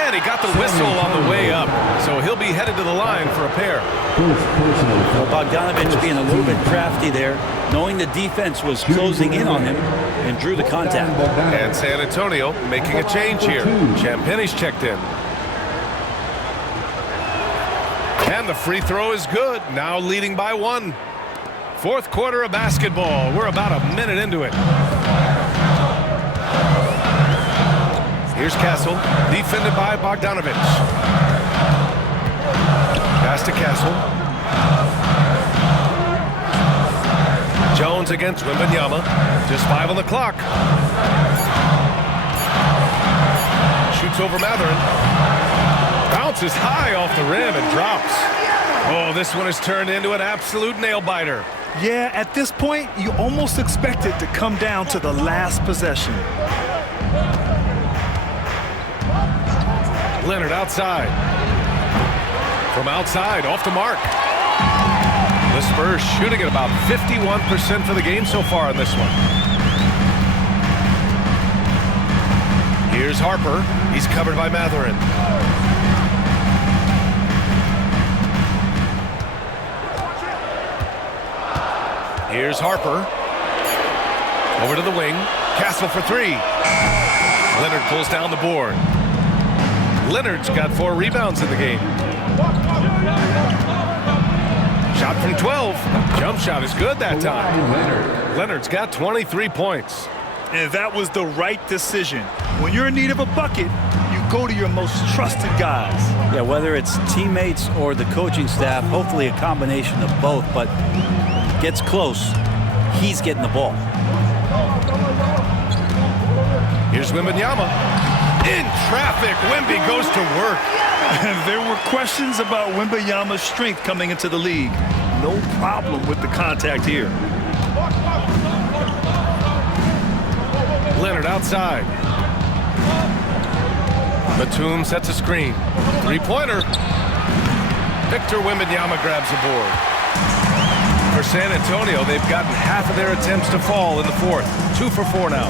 And he got the whistle on the way up. So he'll be headed to the line for a pair. Well, Bogdanovich being a little bit crafty there, knowing the defense was closing in on him, and drew the contact. And San Antonio making a change here. Champagne's checked in. And the free throw is good. Now leading by 1. Fourth quarter of basketball. We're about a minute into it. Here's Castle, defended by Bogdanovich. Pass to Castle. Jones against Wembanyama. Just 5 on the clock. Shoots over Mathurin. Bounces high off the rim and drops. Oh, this one has turned into an absolute nail-biter. Yeah, at this point, you almost expect it to come down to the last possession. Leonard outside. From outside, off the mark. The Spurs shooting at about 51% for the game so far in this one. Here's Harper. He's covered by Mathurin. Here's Harper. Over to the wing. Castle for 3. Leonard pulls down the board. Leonard's got 4 rebounds in the game. Shot from 12. Jump shot is good that time. Leonard's got 23 points. And that was the right decision. When you're in need of a bucket, you go to your most trusted guys. Yeah, whether it's teammates or the coaching staff, hopefully a combination of both, but gets close, he's getting the ball. Here's Wembanyama. In traffic, Wemby goes to work. There were questions about Wembanyama's strength coming into the league. No problem with the contact here. Leonard outside. Batum sets a screen. 3-pointer. Victor Wembanyama grabs the board. For San Antonio, they've gotten half of their attempts to fall in the fourth. 2 for 4 now.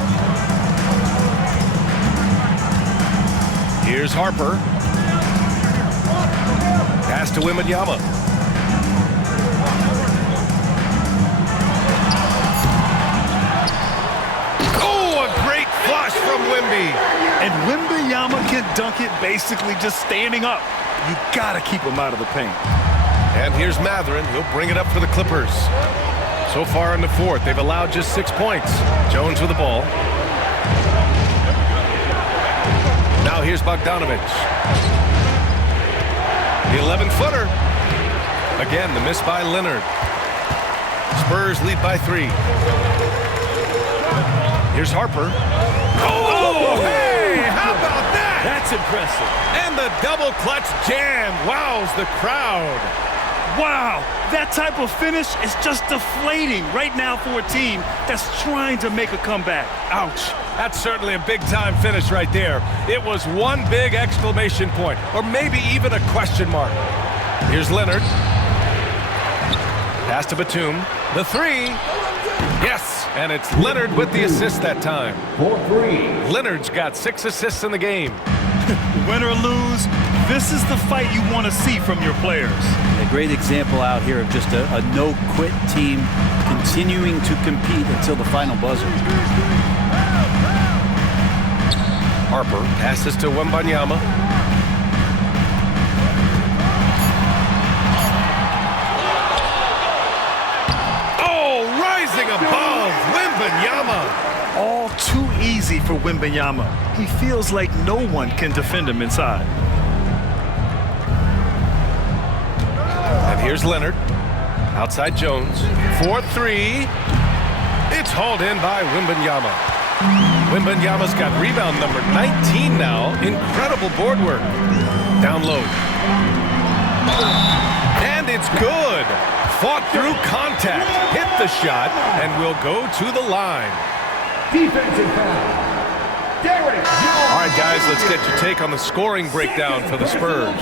Here's Harper. Pass to Wembanyama. Oh, a great flush from Wemby. And Wembanyama can dunk it basically just standing up. You gotta keep him out of the paint. And here's Mathurin. He'll bring it up for the Clippers. So far in the fourth, they've allowed just 6 points. Jones with the ball. Now here's Bogdanovich. The 11-footer. Again, the miss by Leonard. Spurs lead by 3. Here's Harper. Oh, hey! How about that? That's impressive. And the double clutch jam wows the crowd. Wow, that type of finish is just deflating right now for a team that's trying to make a comeback. Ouch. That's certainly a big-time finish right there. It was one big exclamation point, or maybe even a question mark. Here's Leonard. Pass to Batum. The 3. Yes, and it's Leonard with the assist that time. For 3. Leonard's got 6 assists in the game. Win or lose, this is the fight you want to see from your players. A great example out here of just a no-quit team continuing to compete until the final buzzer. Harper passes to Wembanyama. Oh, rising above, Wembanyama. All too easy for Wembanyama. He feels like no one can defend him inside. And here's Leonard. Outside Jones. 4-3. It's hauled in by Wembanyama. Wembanyama's got rebound number 19 now. Incredible board work. Down low. And it's good. Fought through contact. Hit the shot and will go to the line. Defensive foul. Derek Jones. All right, guys, let's get your take on the scoring breakdown for the Spurs.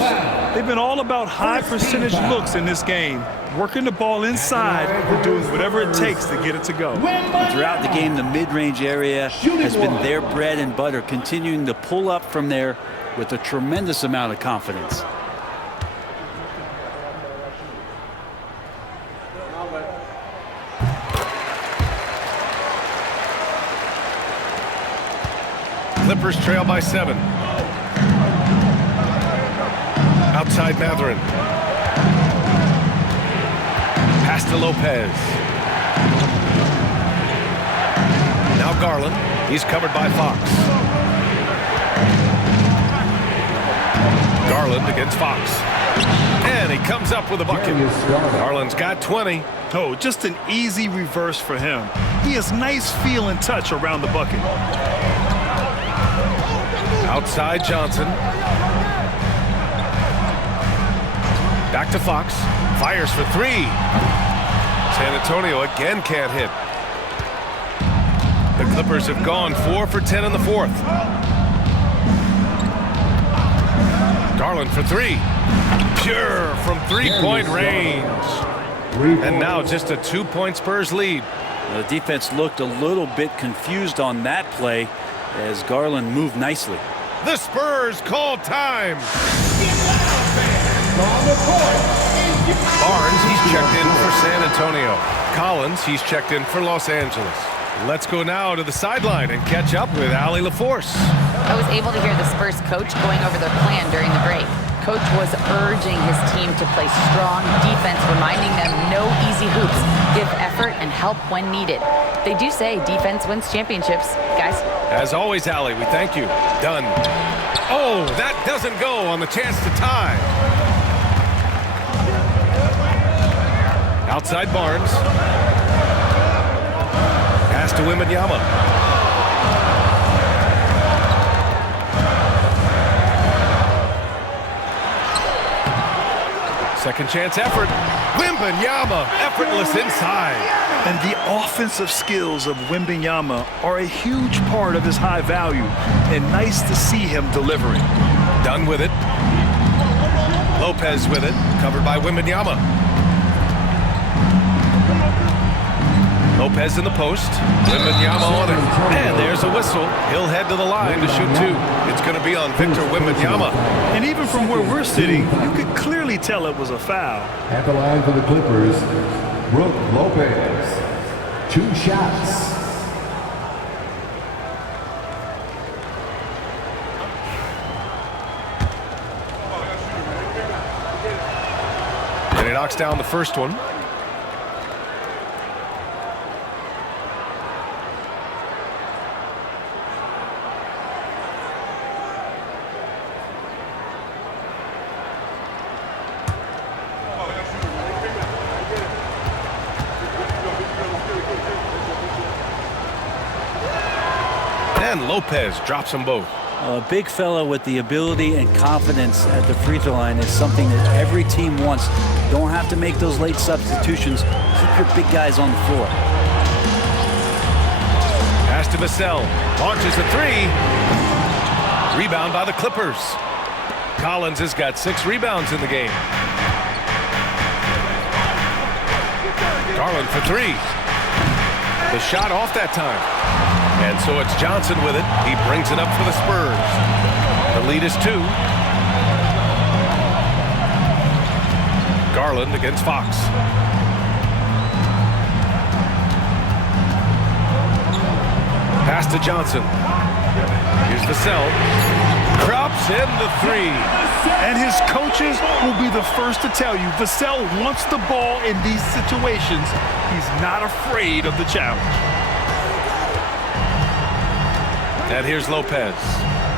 They've been all about high percentage looks in this game, working the ball inside and doing whatever it takes to get it to go. Throughout the game, the mid-range area has been their bread and butter, continuing to pull up from there with a tremendous amount of confidence. Clippers trail by 7. Outside Mathurin. Pass to Lopez. Now Garland. He's covered by Fox. Garland against Fox. And he comes up with a bucket. Garland's got 20. Oh, just an easy reverse for him. He has nice feel and touch around the bucket. Outside Johnson. Back to Fox. Fires for 3. San Antonio again can't hit. The Clippers have gone 4 for 10 in the fourth. Garland for 3. Pure from three-point range. And now just a 2-point Spurs lead. The defense looked a little bit confused on that play as Garland moved nicely. The Spurs call time. Barnes, he's checked in for San Antonio. Collins, he's checked in for Los Angeles. Let's go now to the sideline and catch up with Allie LaForce. I was able to hear the Spurs coach going over their plan during the break. Coach was urging his team to play strong defense, reminding them no easy hoops, give effort and help when needed. They do say defense wins championships, guys. As always, Allie, we thank you. Done. Oh, that doesn't go on the chance to tie. Outside Barnes. Pass to Wembanyama. Second chance effort. Wembanyama, effortless inside. And the offensive skills of Wembanyama are a huge part of his high value, and nice to see him delivering. Done with it. Lopez with it, covered by Wembanyama. Lopez in the post. Wembanyama on it. And there's a whistle. He'll head to the line to shoot 2. It's going to be on Victor Wembanyama. And even from where we're sitting, you could clearly tell it was a foul. At the line for the Clippers, Brook Lopez. 2 shots. And he knocks down the first one. And Lopez drops them both. A big fella with the ability and confidence at the free throw line is something that every team wants. Don't have to make those late substitutions. Keep your big guys on the floor. Pass to Vassell. Launches a 3. Rebound by the Clippers. Collins has got 6 rebounds in the game. Garland for 3. The shot off that time. And so it's Johnson with it. He brings it up for the Spurs. The lead is 2. Garland against Fox. Pass to Johnson. Here's Vassell. Drops in the 3. And his coaches will be the first to tell you, Vassell wants the ball in these situations. He's not afraid of the challenge. And here's Lopez.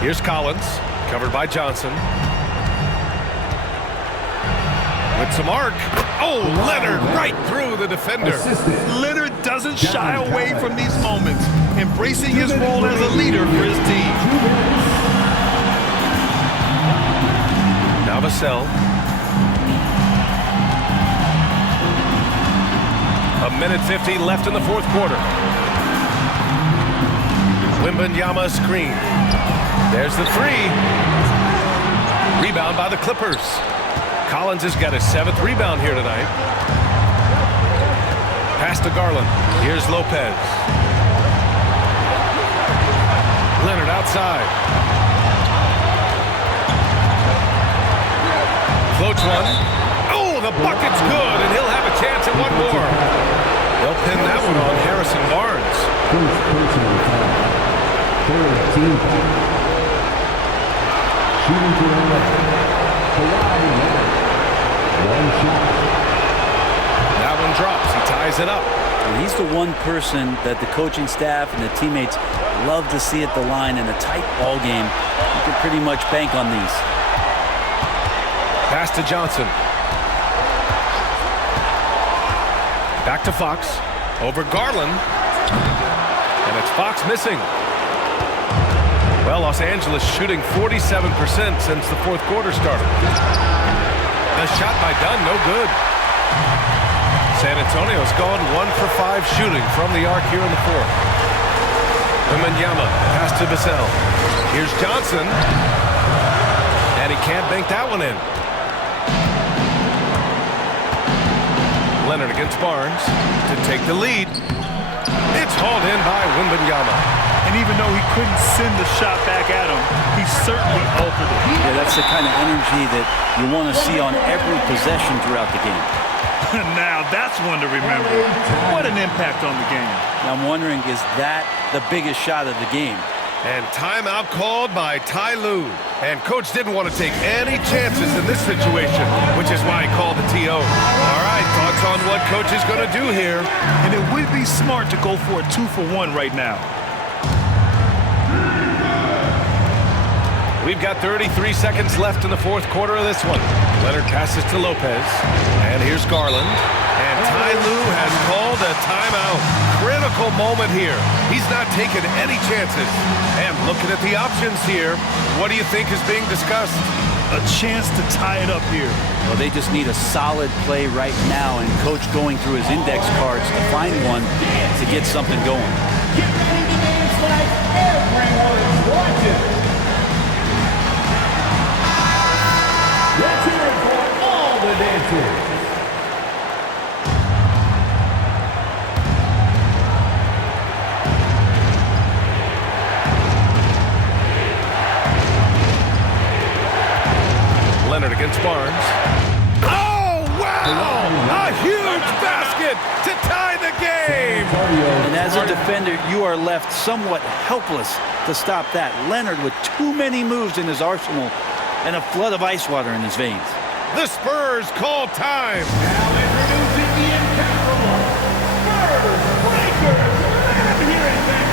Here's Collins, covered by Johnson. With some arc. Oh, Leonard right through the defender. Leonard doesn't shy away from these moments, embracing his role as a leader for his team. Now Vassell. A minute 50 left in the fourth quarter. Wembanyama screen. There's the three. Rebound by the Clippers. Collins has got his 7th rebound here tonight. Pass to Garland. Here's Lopez. Leonard outside. Floats one. Oh, the bucket's good, and he'll have a chance at one more. They'll pin that one on Harrison Barnes. First personal foul. Third team foul. Shooting to the left. Kawhi Leonard. One shot. That one drops. He ties it up. And he's the one person that the coaching staff and the teammates love to see at the line in a tight ball game. You can pretty much bank on these. Pass to Johnson. Back to Fox. Over Garland. And it's Fox missing. Well, Los Angeles shooting 47% since the 4th quarter started. The shot by Dunn, no good. San Antonio's gone 1 for 5 shooting from the arc here in the 4th. Wembanyama, pass to Vassell. Here's Johnson. And he can't bank that one in. Leonard against Barnes to take the lead. It's hauled in by Wembanyama. And even though he couldn't send the shot back at him, he certainly altered it. Yeah, that's the kind of energy that you want to see on every possession throughout the game. Now, that's one to remember. What an impact on the game. Now, I'm wondering, is that the biggest shot of the game? And timeout called by Ty Lue. And coach didn't want to take any chances in this situation, which is why he called the TO. All right, thoughts on what coach is going to do here? And it would be smart to go for a 2-for-1 right now. We've got 33 seconds left in the 4th quarter of this one. Leonard passes to Lopez. And here's Garland. And Ty Lue has called a timeout. Critical moment here. He's not taking any chances. And looking at the options here, what do you think is being discussed? A chance to tie it up here. Well, they just need a solid play right now, and coach going through his index cards to find one to get something going. Get ready to dance like everyone's watching. Let's hear it for all the dancers. Leonard against Barnes. Oh, wow! A huge basket to tie the game! And as a defender, you are left somewhat helpless to stop that. Leonard with too many moves in his arsenal and a flood of ice water in his veins. The Spurs call time. Now introducing the incomparable Spurs Breakers. Let him hear it back.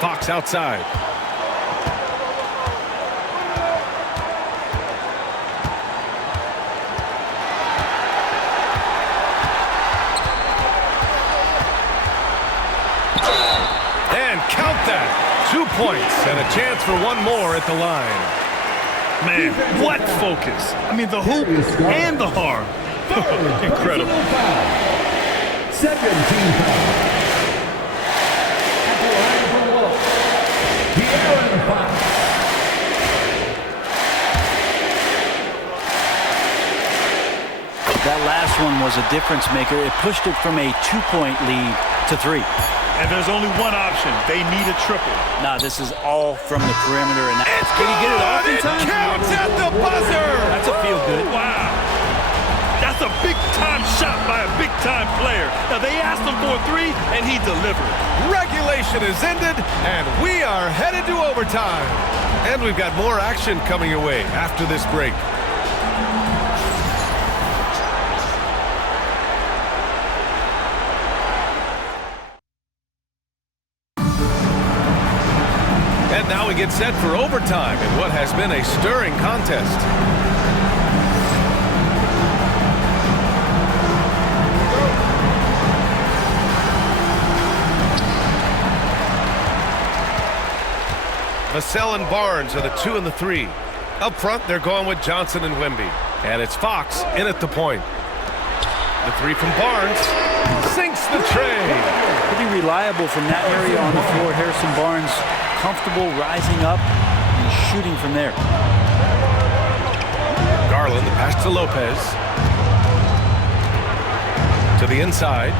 Fox outside. And count that. 2 points and a chance for one more at the line. Man, what focus. I mean, the hoop and the harm. Incredible. 17 foul. At the line for Wolf, De'Aaron Fox. That last one was a difference maker. It pushed it from a 2-point lead to 3. And there's only one option. They need a triple. Now, this is all from the perimeter. And It's did he get it off in good! time? It counts at the buzzer! That's a feel good. Wow. That's a big-time shot by a big-time player. Now, they asked him for a 3, and he delivered. Regulation is ended, and we are headed to overtime. And we've got more action coming your way after this break. And now we get set for overtime in what has been a stirring contest. Vassell and Barnes are the 2 and the 3. Up front, they're going with Johnson and Wemby. And it's Fox in at the point. The 3 from Barnes sinks the tray. Pretty reliable from that area on the floor. Harrison Barnes comfortable rising up and shooting from there. Garland, the pass to Lopez. To the inside.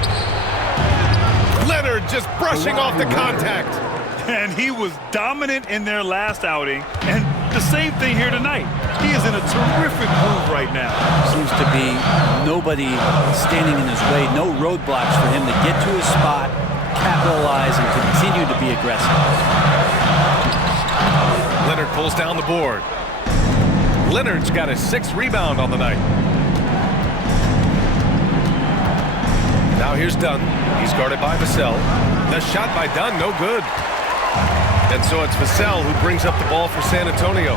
Leonard just brushing off the contact. And he was dominant in their last outing, and the same thing here tonight. He is in a terrific move right now. Seems to be nobody standing in his way, no roadblocks for him to get to his spot, capitalize, and continue to be aggressive. Leonard pulls down the board. Leonard's got his 6th rebound on the night. Now here's Dunn. He's guarded by Vassell. The shot by Dunn, no good. And so it's Vassell who brings up the ball for San Antonio.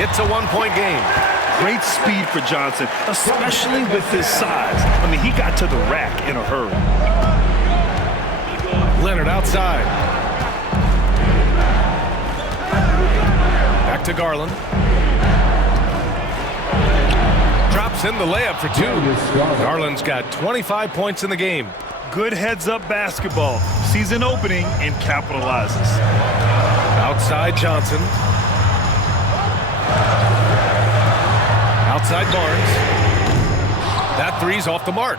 It's a 1-point game. Great speed for Johnson, especially with his size. I mean, he got to the rack in a hurry. Leonard outside. Back to Garland. Drops in the layup for 2. Garland's got 25 points in the game. Good heads-up basketball. Sees an opening and capitalizes. Outside Johnson. Outside Barnes. That 3's off the mark.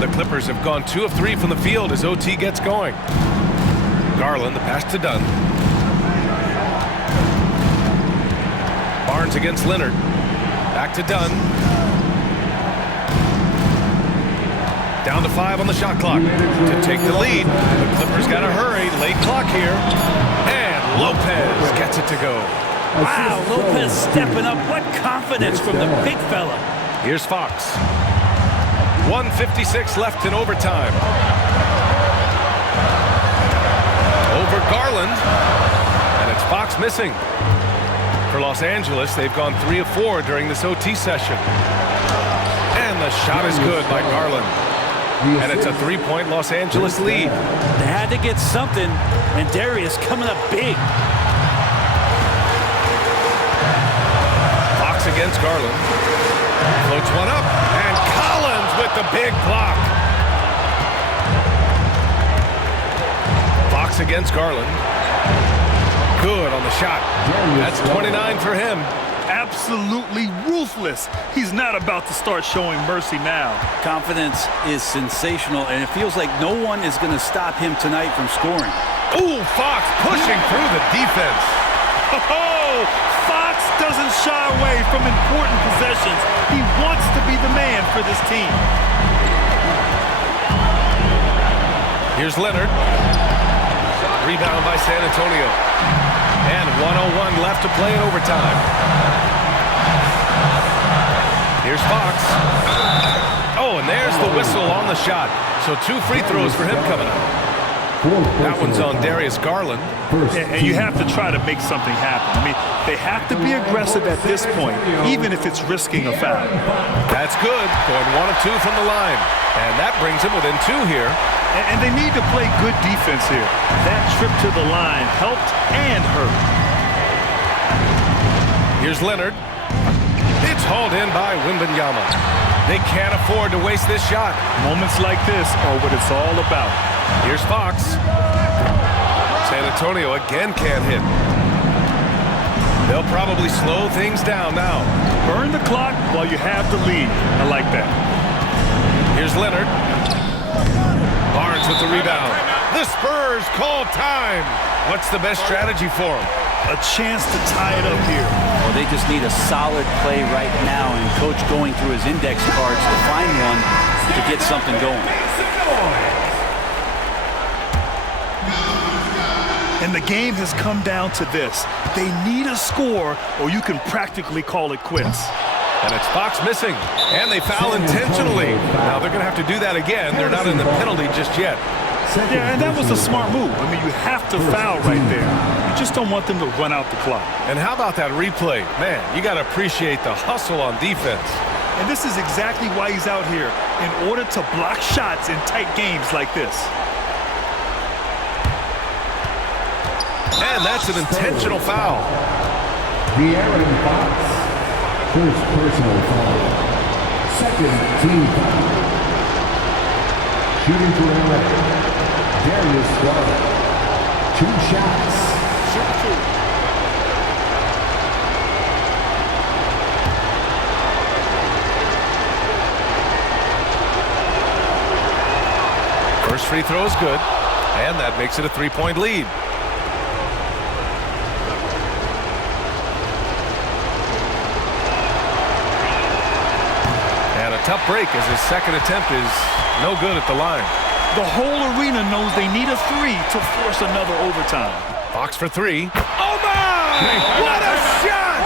The Clippers have gone 2 of 3 from the field as OT gets going. Garland, the pass to Dunn. Barnes against Leonard. Back to Dunn. Down to 5 on the shot clock. To take the lead, the Clippers got to hurry. Late clock here. And Lopez gets it to go. Wow, Lopez stepping up. What confidence from the big fella. Here's Fox. 1:56 left in overtime. Over Garland. And it's Fox missing. For Los Angeles, they've gone 3 of 4 during this OT session. And the shot is good by Garland. And it's a 3-point Los Angeles lead. They had to get something, and Darius coming up big. Fox against Garland. Floats one up, and Collins with the big block. Fox against Garland. Good on the shot. That's 29 for him. Absolutely ruthless. He's not about to start showing mercy now. Confidence is sensational, and it feels like no one is going to stop him tonight from scoring. Ooh, Fox pushing through the defense. Oh, Fox doesn't shy away from important possessions. He wants to be the man for this team. Here's Leonard. Rebound by San Antonio. And 1:01 left to play in overtime. Here's Fox. Oh, and there's the whistle on the shot. So 2 free throws for him coming up. That one's on Darius Garland. And you have to try to make something happen. I mean, they have to be aggressive at this point, even if it's risking a foul. That's good. Going 1 of 2 from the line. And that brings him within 2 here. And they need to play good defense here. That trip to the line helped and hurt. Here's Leonard. It's hauled in by Wembanyama. They can't afford to waste this shot. Moments like this are what it's all about. Here's Fox. San Antonio again can't hit. They'll probably slow things down now. Burn the clock while you have the lead. I like that. Here's Leonard. Barnes with the rebound. The Spurs call time. What's the best strategy for them? A chance to tie it up here. Well, they just need a solid play right now, and Coach going through his index cards to find one to get something going. And the game has come down to this. They need a score, or you can practically call it quits. And it's Fox missing. And they foul intentionally. Now they're going to have to do that again. They're not in the penalty just yet. Yeah, and that was a smart move. I mean, you have to foul right there. You just don't want them to run out the clock. And how about that replay? Man, you got to appreciate the hustle on defense. And this is exactly why he's out here, in order to block shots in tight games like this. And that's an intentional foul. De'Aaron Fox. First personal foul. Second team foul. Shooting for LA. Darius Garland. 2 shots. First free throw is good, and that makes it a 3-point lead. And a tough break as his second attempt is no good at the line. The whole arena knows they need a 3 to force another overtime. Fox for 3. Oh my! What a shot!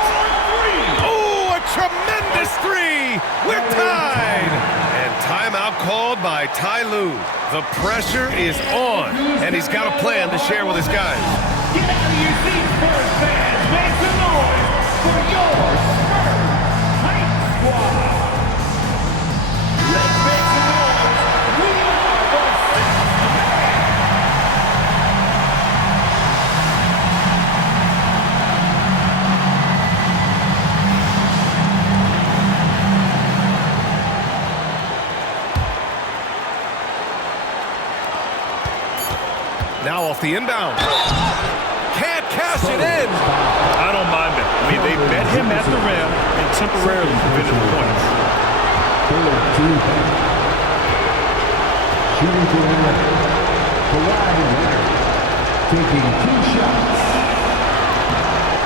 Oh, a tremendous 3! We're tied! And timeout called by Ty Lue. The pressure is on, and he's got a plan to share with his guys. Get out of your seats, Spurs fans. Make some noise for your Spurs Hype Squad. Let's make some noise. We are the Now off the inbound. Can't cash it in. I don't mind that. I mean, they met him at the rim and temporarily prevented the points. third team foul. Shooting for LA. Kawhi Leonard. Taking 2 shots.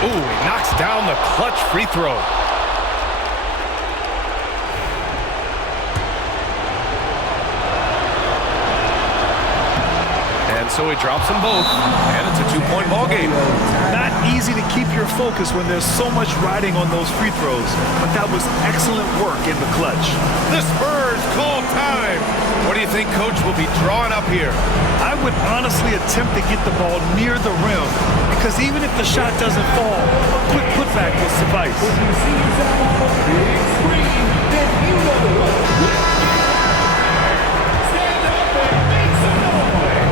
Ooh, he knocks down the clutch free throw. So he drops them both, and it's a 2-point ball game. Not easy to keep your focus when there's so much riding on those free throws, but that was excellent work in the clutch. The Spurs call time. What do you think Coach will be drawing up here? I would honestly attempt to get the ball near the rim, because even if the shot doesn't fall, a quick putback will suffice. If you see yourself on the big screen, then you know what. Stand up and make some noise.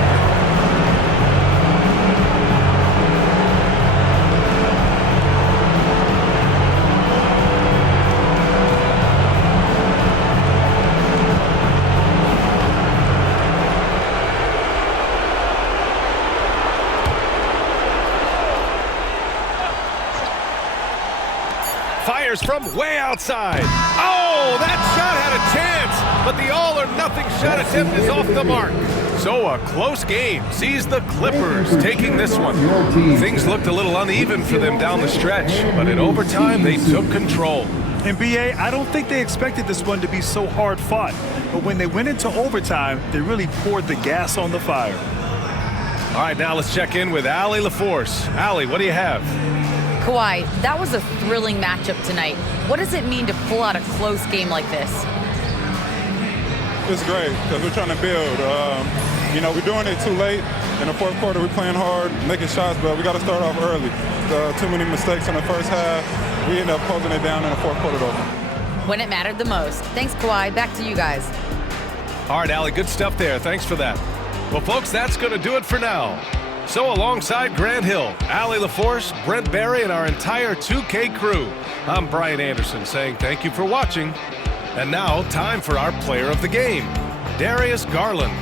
Fires from way outside. Oh, that shot had a chance, but the all-or-nothing shot attempt is off the mark. So a close game sees the Clippers taking this one. Things looked a little uneven for them down the stretch, but in overtime, they took control. In BA, I don't think they expected this one to be so hard fought, but when they went into overtime, they really poured the gas on the fire. All right, now let's check in with Allie LaForce. Allie, what do you have? Kawhi, that was a thrilling matchup tonight. What does it mean to pull out a close game like this? It's great because we're trying to build. We're doing it too late. In the fourth quarter, we're playing hard, making shots, but we got to start off early. Too many mistakes in the first half. We end up closing it down in the fourth quarter, though. When it mattered the most. Thanks, Kawhi. Back to you guys. All right, Allie, good stuff there. Thanks for that. Well, folks, that's going to do it for now. So alongside Grant Hill, Allie LaForce, Brent Barry, and our entire 2K crew, I'm Brian Anderson saying thank you for watching. And now, time for our player of the game, Darius Garland.